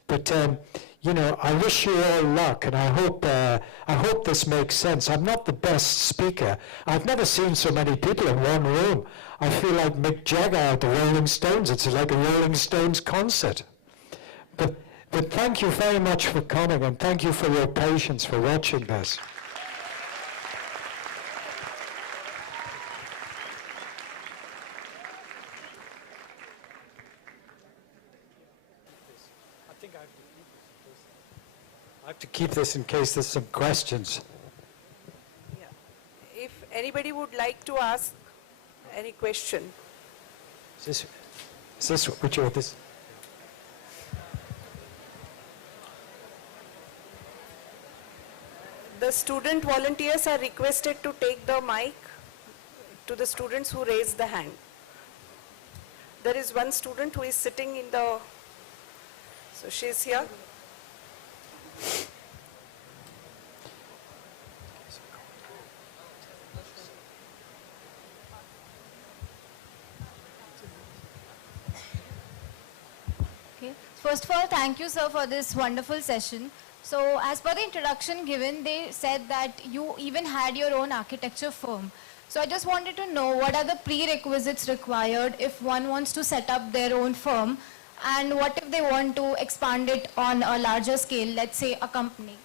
But I wish you all luck, and I hope this makes sense. I'm not the best speaker. I've never seen so many people in one room. I feel like Mick Jagger at the Rolling Stones. It's like a Rolling Stones concert. But thank you very much for coming, and thank you for your patience for watching this. I have to keep this in case there's some questions. Yeah. If anybody would like to ask any question. Is this which one? This? The student volunteers are requested to take the mic to the students who raise the hand. There is one student who is sitting in the, so she is here. Okay. First of all, thank you, sir, for this wonderful session. So, as per the introduction given, they said that you even had your own architecture firm. So, I just wanted to know what are the prerequisites required if one wants to set up their own firm, and what if they want to expand it on a larger scale, let's say a company?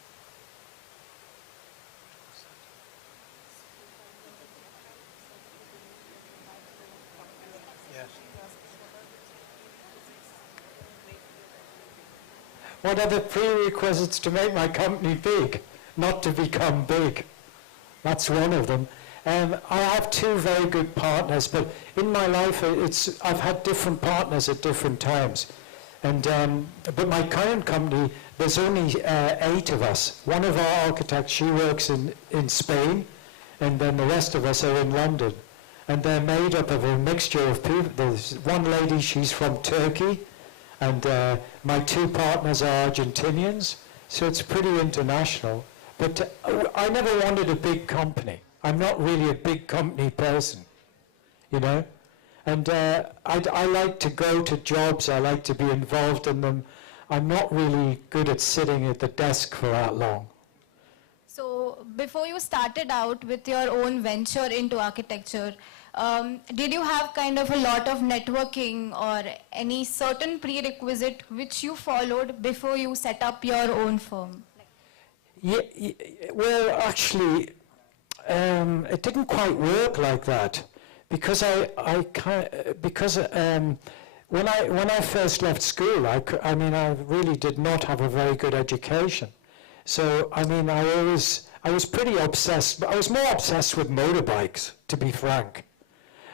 What are the prerequisites to make my company big? Not to become big. That's one of them. I have two very good partners, but in my life, I've had different partners at different times. But my current company, there's only 8 of us. One of our architects, she works in Spain, and then the rest of us are in London. And they're made up of a mixture of people. There's one lady, she's from Turkey, and my 2 partners are Argentinians, so it's pretty international. But I never wanted a big company. I'm not really a big company person, And I like to go to jobs, I like to be involved in them. I'm not really good at sitting at the desk for that long. So, before you started out with your own venture into architecture, did you have kind of a lot of networking or any certain prerequisite which you followed before you set up your own firm? Yeah, well, actually, it didn't quite work like that, because when I first left school, I really did not have a very good education. So I was pretty obsessed. I was more obsessed with motorbikes, to be frank.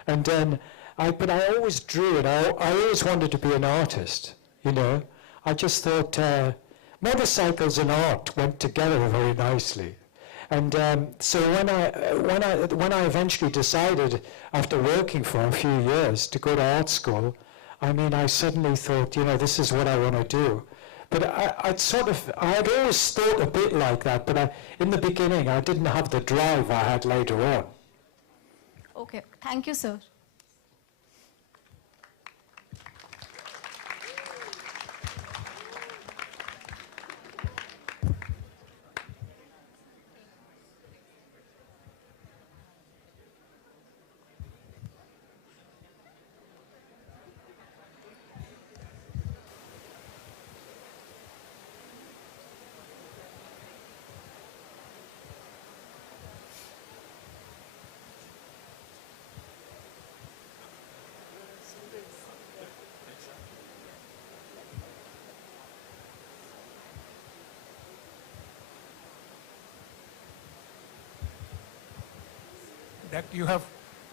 And then but I always drew, and I always wanted to be an artist. I just thought motorcycles and art went together very nicely. And so when I eventually decided, after working for a few years, to go to art school, I suddenly thought, this is what I want to do. But I'd always thought a bit like that, but in the beginning, I didn't have the drive I had later on. Okay, thank you, sir.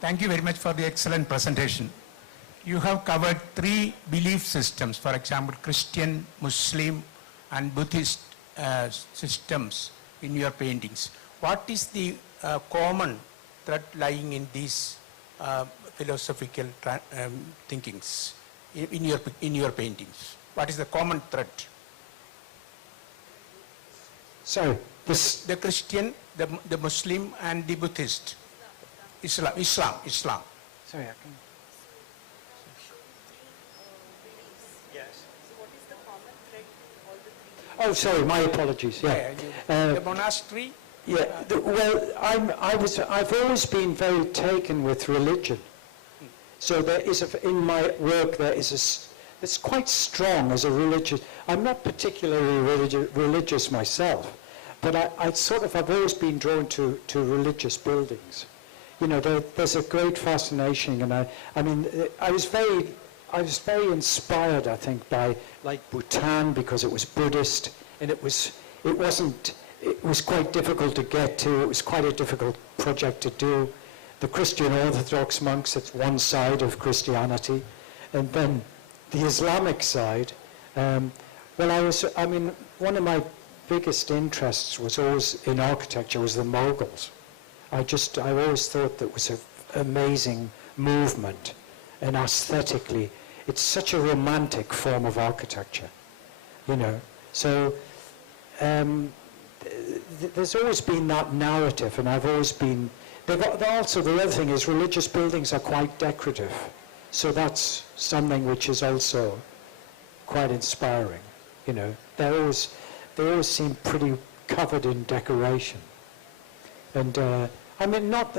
Thank you very much for the excellent presentation. You have covered 3 belief systems, for example, Christian, Muslim, and Buddhist systems in your paintings. What is the common thread lying in these philosophical thinkings in your paintings? What is the common thread? So, this, The Christian, the Muslim, and the Buddhist. Islam. sorry, I can... Oh, sorry, my apologies, yeah. The monastery. Yeah, well, I've always been very taken with religion. So there is, in my work, it's quite strong as a religious. I'm not particularly religious myself, but I've always been drawn to religious buildings. You know, there's a great fascination, and I was very inspired, I think, by like Bhutan, because it was Buddhist, and it was quite difficult to get to. It was quite a difficult project to do. The Christian Orthodox monks, that's one side of Christianity. And then the Islamic side, one of my biggest interests was always in architecture, was the Mughals. I always thought that was an amazing movement, and aesthetically, it's such a romantic form of architecture, you know. So there's always been that narrative, and I've always been... Also, the other thing is religious buildings are quite decorative. So that's something which is also quite inspiring, you know. They always seem pretty covered in decoration. And not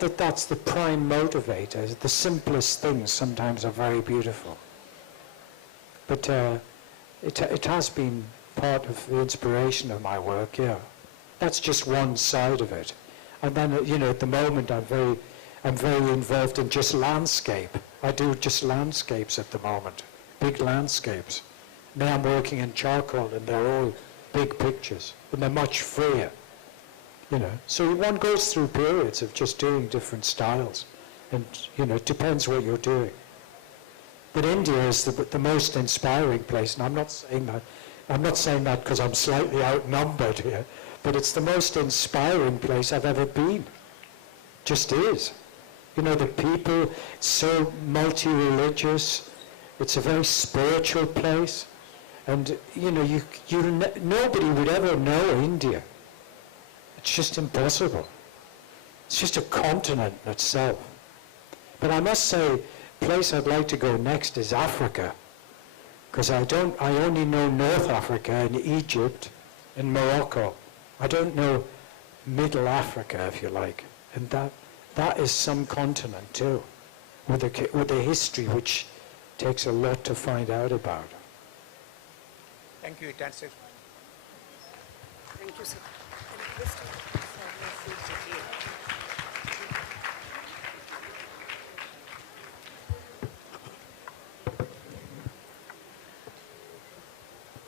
that that's the prime motivator. The simplest things sometimes are very beautiful. But it has been part of the inspiration of my work, yeah. That's just one side of it. And then, you know, at the moment I'm very involved in just landscape. I do just landscapes at the moment, big landscapes. Now I'm working in charcoal, and they're all big pictures, and they're much freer, you know. So one goes through periods of just doing different styles, and, you know, it depends what you're doing. But India is the most inspiring place, and I'm not saying that because I'm slightly outnumbered here, but it's the most inspiring place I've ever been. Just is. You know, the people, so multi-religious. It's a very spiritual place. And, you know, nobody would ever know India. It's just impossible. It's just a continent in itself. But I must say, the place I'd like to go next is Africa. Because I only know North Africa and Egypt and Morocco. I don't know Middle Africa, if you like. And that is some continent too, with a history which takes a lot to find out about. Thank you. It answers. Thank you, sir.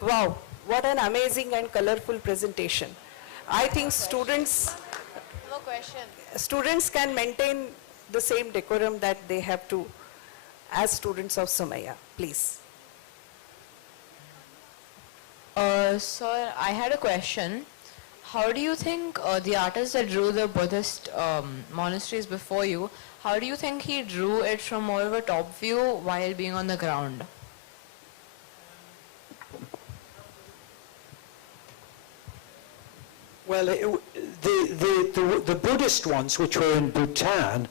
Wow, what an amazing and colorful presentation. I think students can maintain the same decorum that they have to as students of Somaiya. Please. Sir, I had a question. How do you think the artist that drew the Buddhist monasteries before you, how do you think he drew it from more of a top view while being on the ground? Well, the Buddhist ones, which were in Bhutan,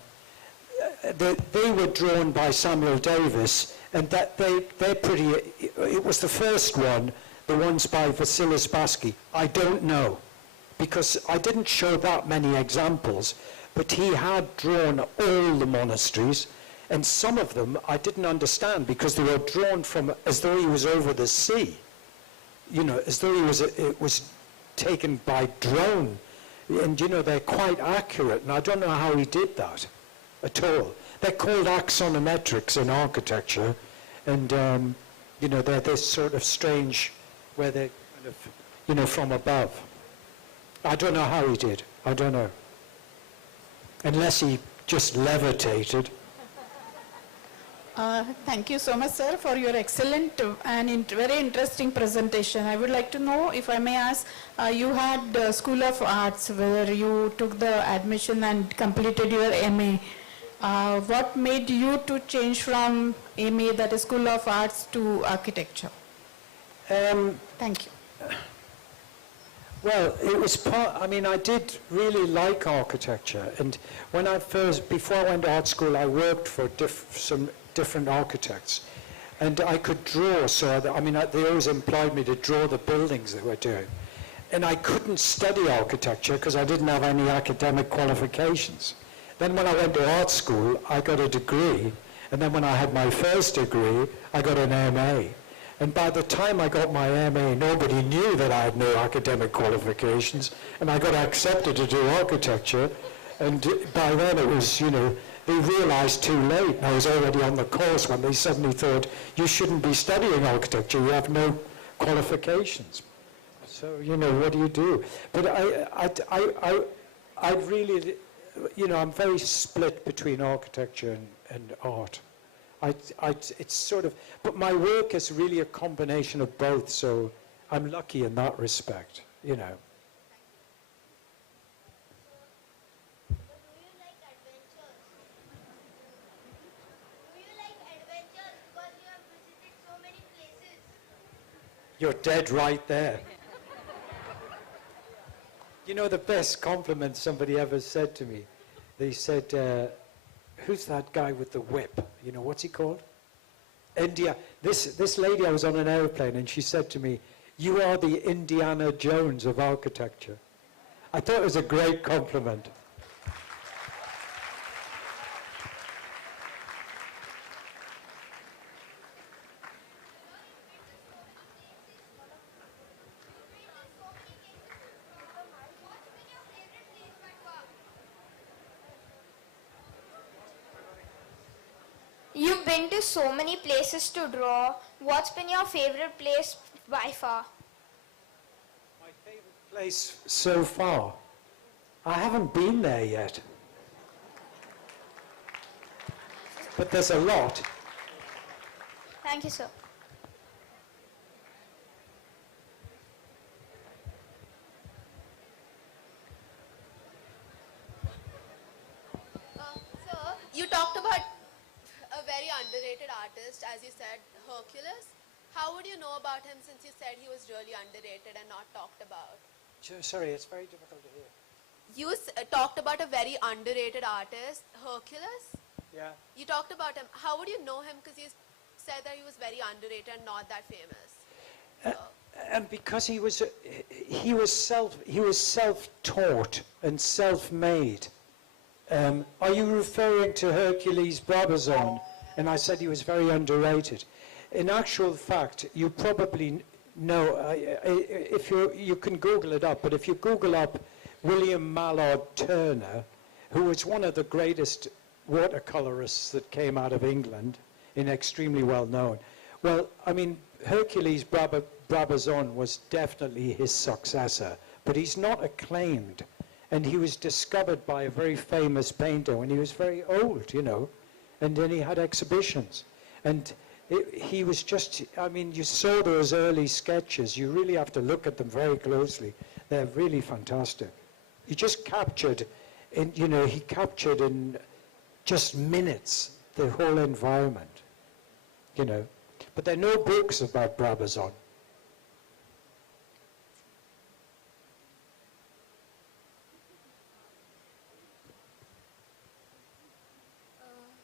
they were drawn by Samuel Davis, and that they're pretty. It was the first one. The ones by Vasilis Baski, I don't know, because I didn't show that many examples, but he had drawn all the monasteries, and some of them I didn't understand because they were drawn from as though he was over the sea, you know, as though it was taken by drone, and you know, they're quite accurate, and I don't know how he did that at all. They're called axonometrics in architecture, and you know, they're this sort of strange, where they're kind of, you know, from above. I don't know how he did, I don't know. Unless he just levitated. Thank you so much, sir, for your excellent and very interesting presentation. I would like to know, if I may ask, you had School of Arts where you took the admission and completed your MA. What made you to change from MA, that is School of Arts, to architecture? Thank you. Well, it was part, I mean, I did really like architecture. And when before I went to art school, I worked for some different architects. And I could draw, so they always employed me to draw the buildings they were doing. And I couldn't study architecture because I didn't have any academic qualifications. Then when I went to art school, I got a degree. And then when I had my first degree, I got an MA. And by the time I got my MA, nobody knew that I had no academic qualifications, and I got accepted to do architecture. And by then it was, they realized too late. I was already on the course when they suddenly thought, you shouldn't be studying architecture, you have no qualifications. So, what do you do? But I really, I'm very split between architecture and art. It's sort of, but my work is really a combination of both, so I'm lucky in that respect, Do you like adventures? Do you like adventures because you have visited so many places? You're dead right there. The best compliment somebody ever said to me, they said, who's that guy with the whip? What's he called? India. This lady, I was on an airplane and she said to me, you are the Indiana Jones of architecture. I thought it was a great compliment. You've been to so many places to draw. What's been your favorite place by far? My favorite place so far? I haven't been there yet. But there's a lot. Thank you, sir. Sir, you talked about a very underrated artist, as you said, Hercules. How would you know about him since you said he was really underrated and not talked about? Sorry, it's very difficult to hear. You talked about a very underrated artist, Hercules. Yeah. You talked about him. How would you know him? Because you said that he was very underrated and not that famous. And because he was self-taught and self-made. Are you referring to Hercules Brabazon? And I said he was very underrated. In actual fact, you probably know, if you can Google it up, but if you Google up William Mallard Turner, who was one of the greatest watercolorists that came out of England, and extremely well known. Well, Hercules Brabazon was definitely his successor, but he's not acclaimed. And he was discovered by a very famous painter when he was very old, and then he had exhibitions. And he was just, you saw those early sketches. You really have to look at them very closely. They're really fantastic. He just captured, he captured in just minutes the whole environment, But there are no books about Brabazon.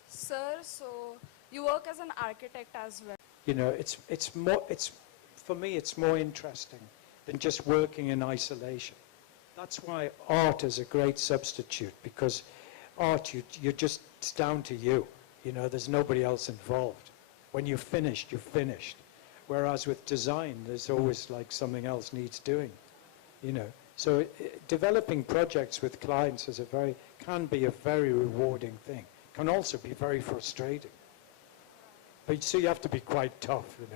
Sir, so you work as an architect as well. For me, it's more interesting than just working in isolation. That's why art is a great substitute, because art, it's down to you. There's nobody else involved. When you're finished, you're finished. Whereas with design, there's always like something else needs doing, So developing projects with clients can be a very rewarding thing. Can also be very frustrating. But so you have to be quite tough, You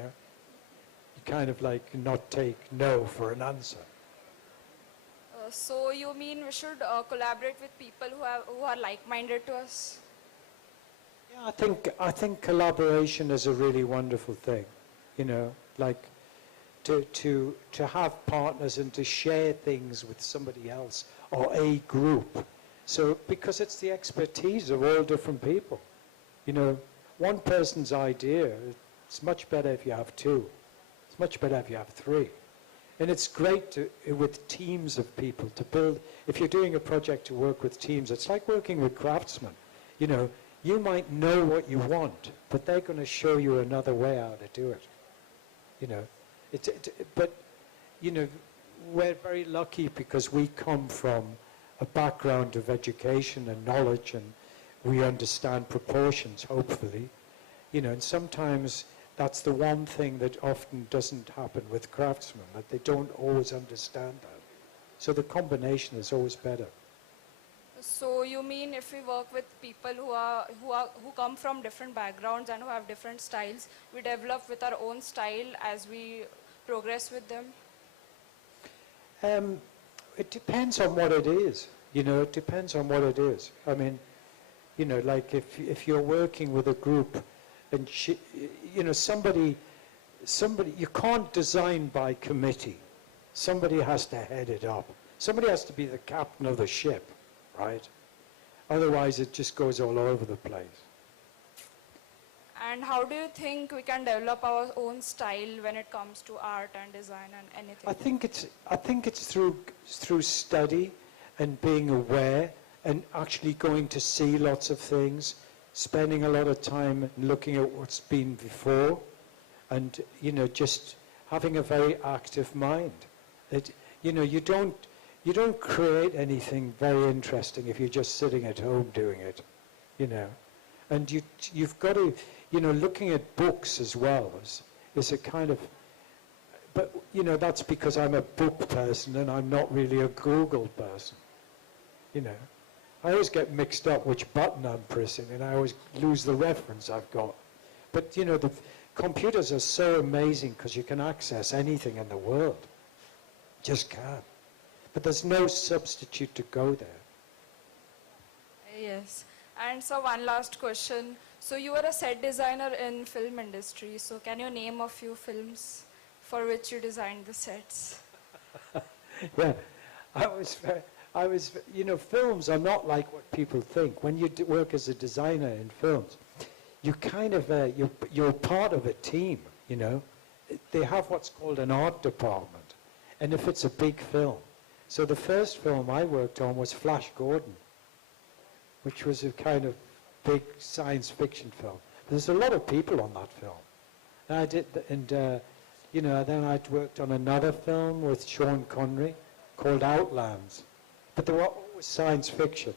kind of not take no for an answer. So you mean we should collaborate with people who are like-minded to us? Yeah, I think collaboration is a really wonderful thing. To have partners and to share things with somebody else or a group. So, because it's the expertise of all different people. You know, one person's idea, it's much better if you have two. It's much better if you have three. And it's great to, with teams of people to build, if you're doing a project to work with teams, it's like working with craftsmen. You know, you might know what you want, but they're going to show you another way how to do it. You know, but, you know, we're very lucky because we come from a background of education and knowledge, and we understand proportions, hopefully. You know, and sometimes that's the one thing that often doesn't happen with craftsmen, that they don't always understand that. So the combination is always better. So you mean if we work with people who come from different backgrounds and who have different styles, we develop with our own style as we progress with them? It depends on what it is. You know, it depends on what it is. I mean, you know, like if you're working with a group and, you know, somebody, you can't design by committee. Somebody has to head it up. Somebody has to be the captain of the ship, right? Otherwise, it just goes all over the place. And how do you think we can develop our own style when it comes to art and design and anything? I think it's through study and being aware and actually going to see lots of things, spending a lot of time looking at what's been before, and, you know, just having a very active mind. You know, you don't create anything very interesting if you're just sitting at home doing it, you know. And you've got to, you know, looking at books as well is a kind of, but, you know, that's because I'm a book person and I'm not really a Google person, you know. I always get mixed up which button I'm pressing, and I always lose the reference I've got. But, you know, the computers are so amazing because you can access anything in the world. Just can. But there's no substitute to go there. Yes. And so one last question. So you were a set designer in film industry. So can you name a few films for which you designed the sets? Yeah, I was, you know, films are not like what people think. When you work as a designer in films, you kind of, you're part of a team, you know. They have what's called an art department. And if it's a big film. So the first film I worked on was Flash Gordon, which was a kind of big science fiction film. There's a lot of people on that film. And I did, you know, then I'd worked on another film with Sean Connery called Outlands. But they were always science fiction.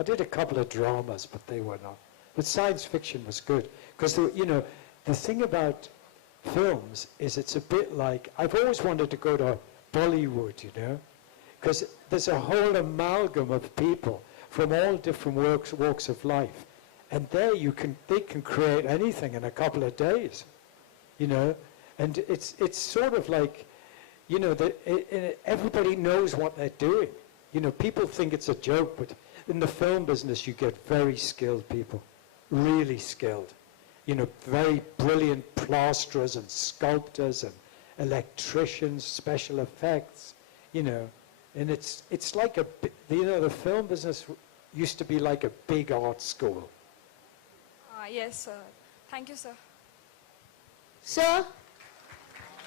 I did a couple of dramas, but they were not. But science fiction was good. Because, you know, the thing about films is it's a bit like, I've always wanted to go to Bollywood, you know, because there's a whole amalgam of people from all different walks of life. And there they can create anything in a couple of days, you know. And it's sort of like, you know, everybody knows what they're doing. You know, people think it's a joke, but in the film business you get very skilled people, really skilled. You know, very brilliant plasterers and sculptors and electricians, special effects, you know. And it's like you know, the film business used to be like a big art school. Yes, sir. Thank you, sir. Sir,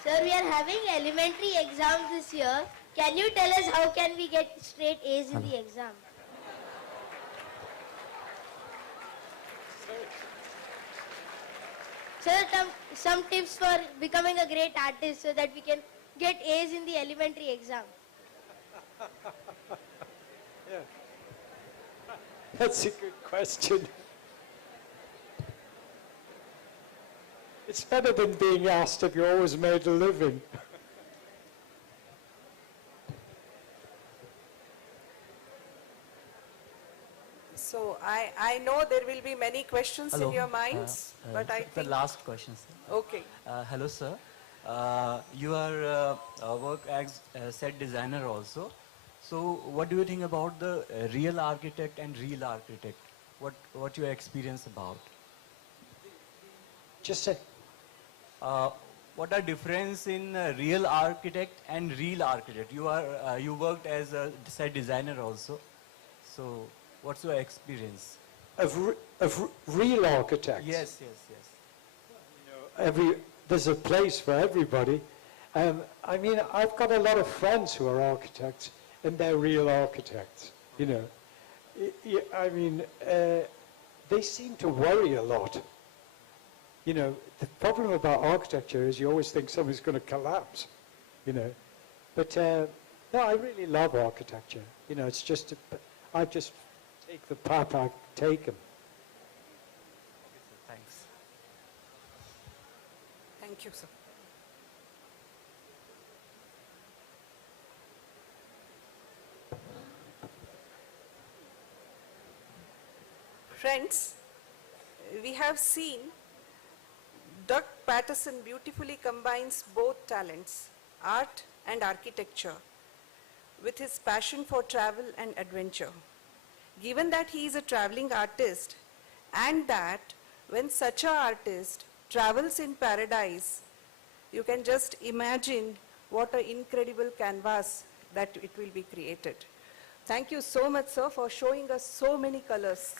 we are having elementary exams this year. Can you tell us how can we get straight A's in the exam? Sir, some tips for becoming a great artist so that we can get A's in the elementary exam. Yeah. That's a good question. It's better than being asked if you always made a living. So I know there will be many questions in your minds, but I think... The last question, sir. Okay. Hello, sir. You are work as a set designer also. So what do you think about the real architect and real architect? What your experience about? Just say. What are difference in real architect and real architect? You worked as a set designer also. So what's your experience? Of real architects. Yes, yes, yes. There's a place for everybody. I mean, I've got a lot of friends who are architects, and they're real architects, you know. I mean, they seem to worry a lot. You know, the problem about architecture is you always think something's going to collapse, you know. But, no, I really love architecture. You know, it's just, I just take the path I've taken. Thanks. Thank you, sir. Friends, we have seen Doug Patterson beautifully combines both talents, art and architecture, with his passion for travel and adventure. Given that he is a traveling artist, and that when such an artist travels in paradise, you can just imagine what an incredible canvas that it will be created. Thank you so much, sir, for showing us so many colors.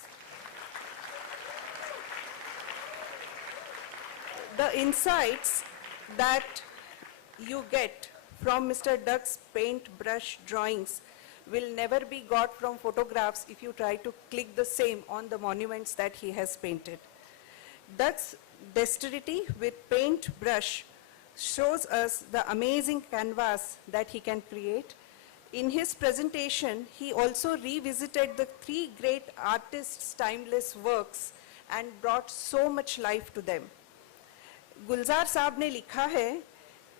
The insights that you get from Mr. Doug's paintbrush drawings will never be got from photographs if you try to click the same on the monuments that he has painted. Doug's dexterity with paintbrush shows us the amazing canvas that he can create. In his presentation, he also revisited the three great artists' timeless works and brought so much life to them. गुलजार साहब ने लिखा है,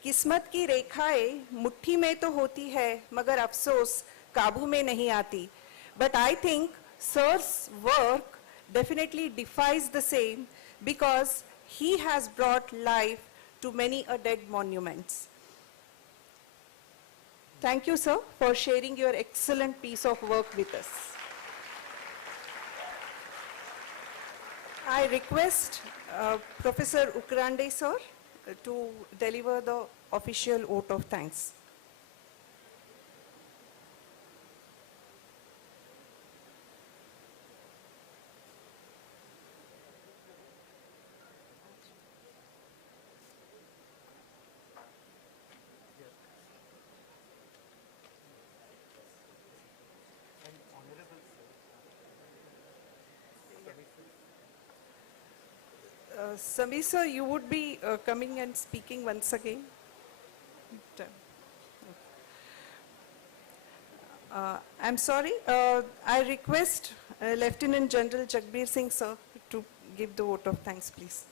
किस्मत की रेखाएं मुट्ठी में तो होती है, मगर अफसोस काबू में नहीं आती. But I think Sir's work definitely defies the same because he has brought life to many a dead monuments. Thank you, sir, for sharing your excellent piece of work with us. I request Professor Ukrandey, sir, to deliver the official vote of thanks. Samir sir, you would be coming and speaking once again. I'm sorry, I request Lieutenant General Jagbir Singh sir to give the vote of thanks, please.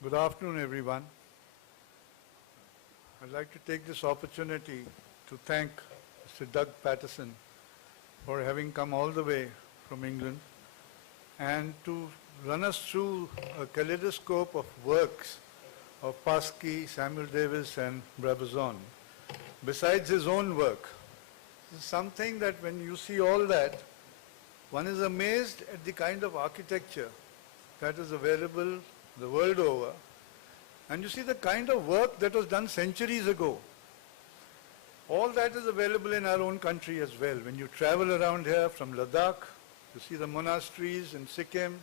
Good afternoon, everyone. I'd like to take this opportunity to thank Mr. Doug Patterson for having come all the way from England and to run us through a kaleidoscope of works of Pasky, Samuel Davis, and Brabazon, besides his own work. This is something that when you see all that, one is amazed at the kind of architecture that is available the world over, and you see the kind of work that was done centuries ago. All that is available in our own country as well. When you travel around here from Ladakh, you see the monasteries in Sikkim.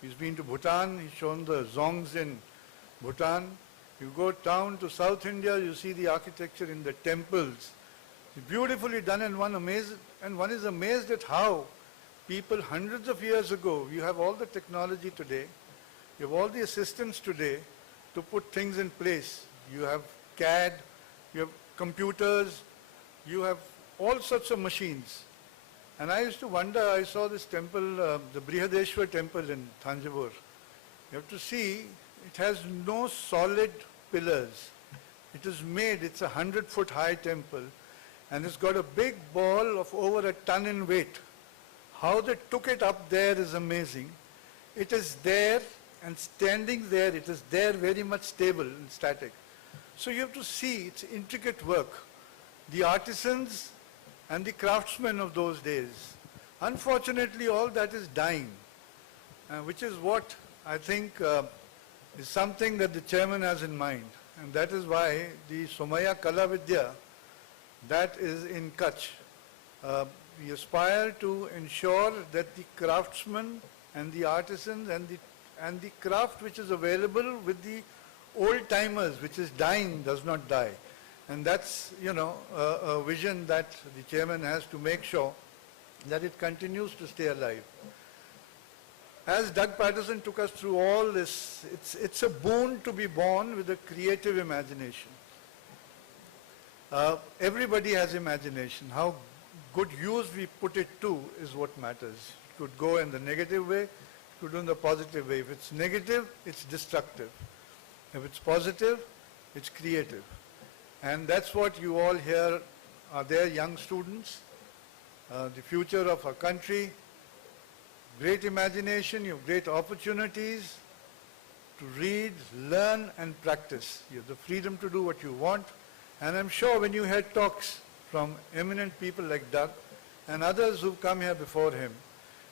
He's been to Bhutan, he's shown the zongs in Bhutan. You go down to South India, you see the architecture in the temples. It's beautifully done, and one is amazed at how people hundreds of years ago, you have all the technology today, you have all the assistance today to put things in place. You have CAD, you have computers, you have all sorts of machines. And I used to wonder, I saw this temple, the Brihadeshwar temple in Thanjavur. You have to see, it has no solid pillars. It is made, it's a 100-foot high temple, and it's got a big ball of over a ton in weight. How they took it up there is amazing. It is there, and standing there, it is there very much stable and static. So you have to see its intricate work, the artisans and the craftsmen of those days. Unfortunately, all that is dying, which is what I think is something that the chairman has in mind. And that is why the Somaiya Kala Vidya, that is in Kutch, we aspire to ensure that the craftsmen and the artisans and the craft which is available with the old timers, which is dying, does not die. And that's, a vision that the chairman has to make sure that it continues to stay alive. As Doug Patterson took us through all this, it's a boon to be born with a creative imagination. Everybody has imagination. How good use we put it to is what matters. It could go in the negative way, it could go in the positive way. If it's negative, it's destructive. If it's positive, it's creative. And that's what you all here are there, young students, the future of our country, great imagination, you have great opportunities to read, learn and practice. You have the freedom to do what you want. And I'm sure when you hear talks from eminent people like Doug and others who've come here before him,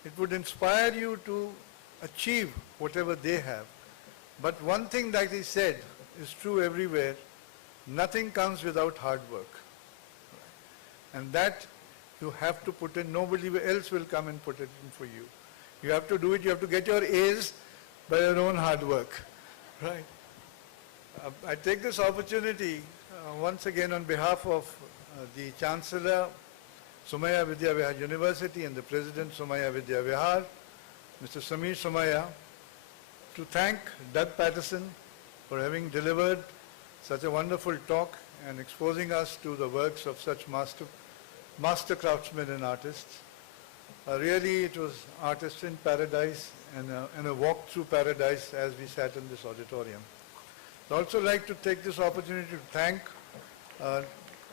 it would inspire you to achieve whatever they have. But one thing that he said is true everywhere: nothing comes without hard work. And that you have to put in. Nobody else will come and put it in for you. You have to do it. You have to get your A's by your own hard work. Right? I take this opportunity once again on behalf of the Chancellor, Somaiya Vidya Vihar University, and the President, Somaiya Vidya Vihar, Mr. Somaiya, to thank Doug Patterson for having delivered such a wonderful talk and exposing us to the works of such master craftsmen and artists. Really, it was artists in paradise and a walk through paradise as we sat in this auditorium. I'd also like to take this opportunity to thank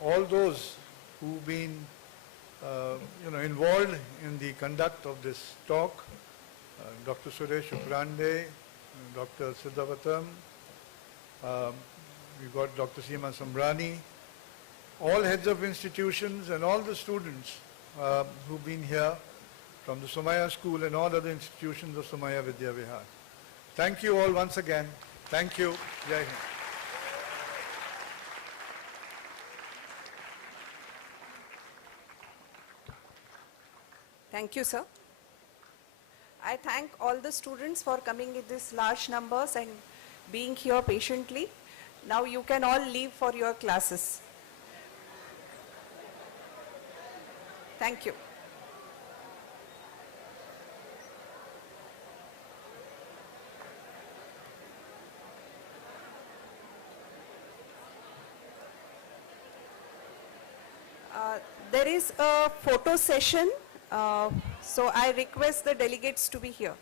all those who've been involved in the conduct of this talk. Dr. Suresh Uprande, Dr. Siddhavatam, we've got Dr. Seema Sambrani, all heads of institutions and all the students who've been here from the Somaiya School and all other institutions of Somaiya Vidya Vihar. Thank you all once again. Thank you. Jai Hind. Thank you, sir. I thank all the students for coming in these large numbers and being here patiently. Now you can all leave for your classes. Thank you. There is a photo session, so I request the delegates to be here.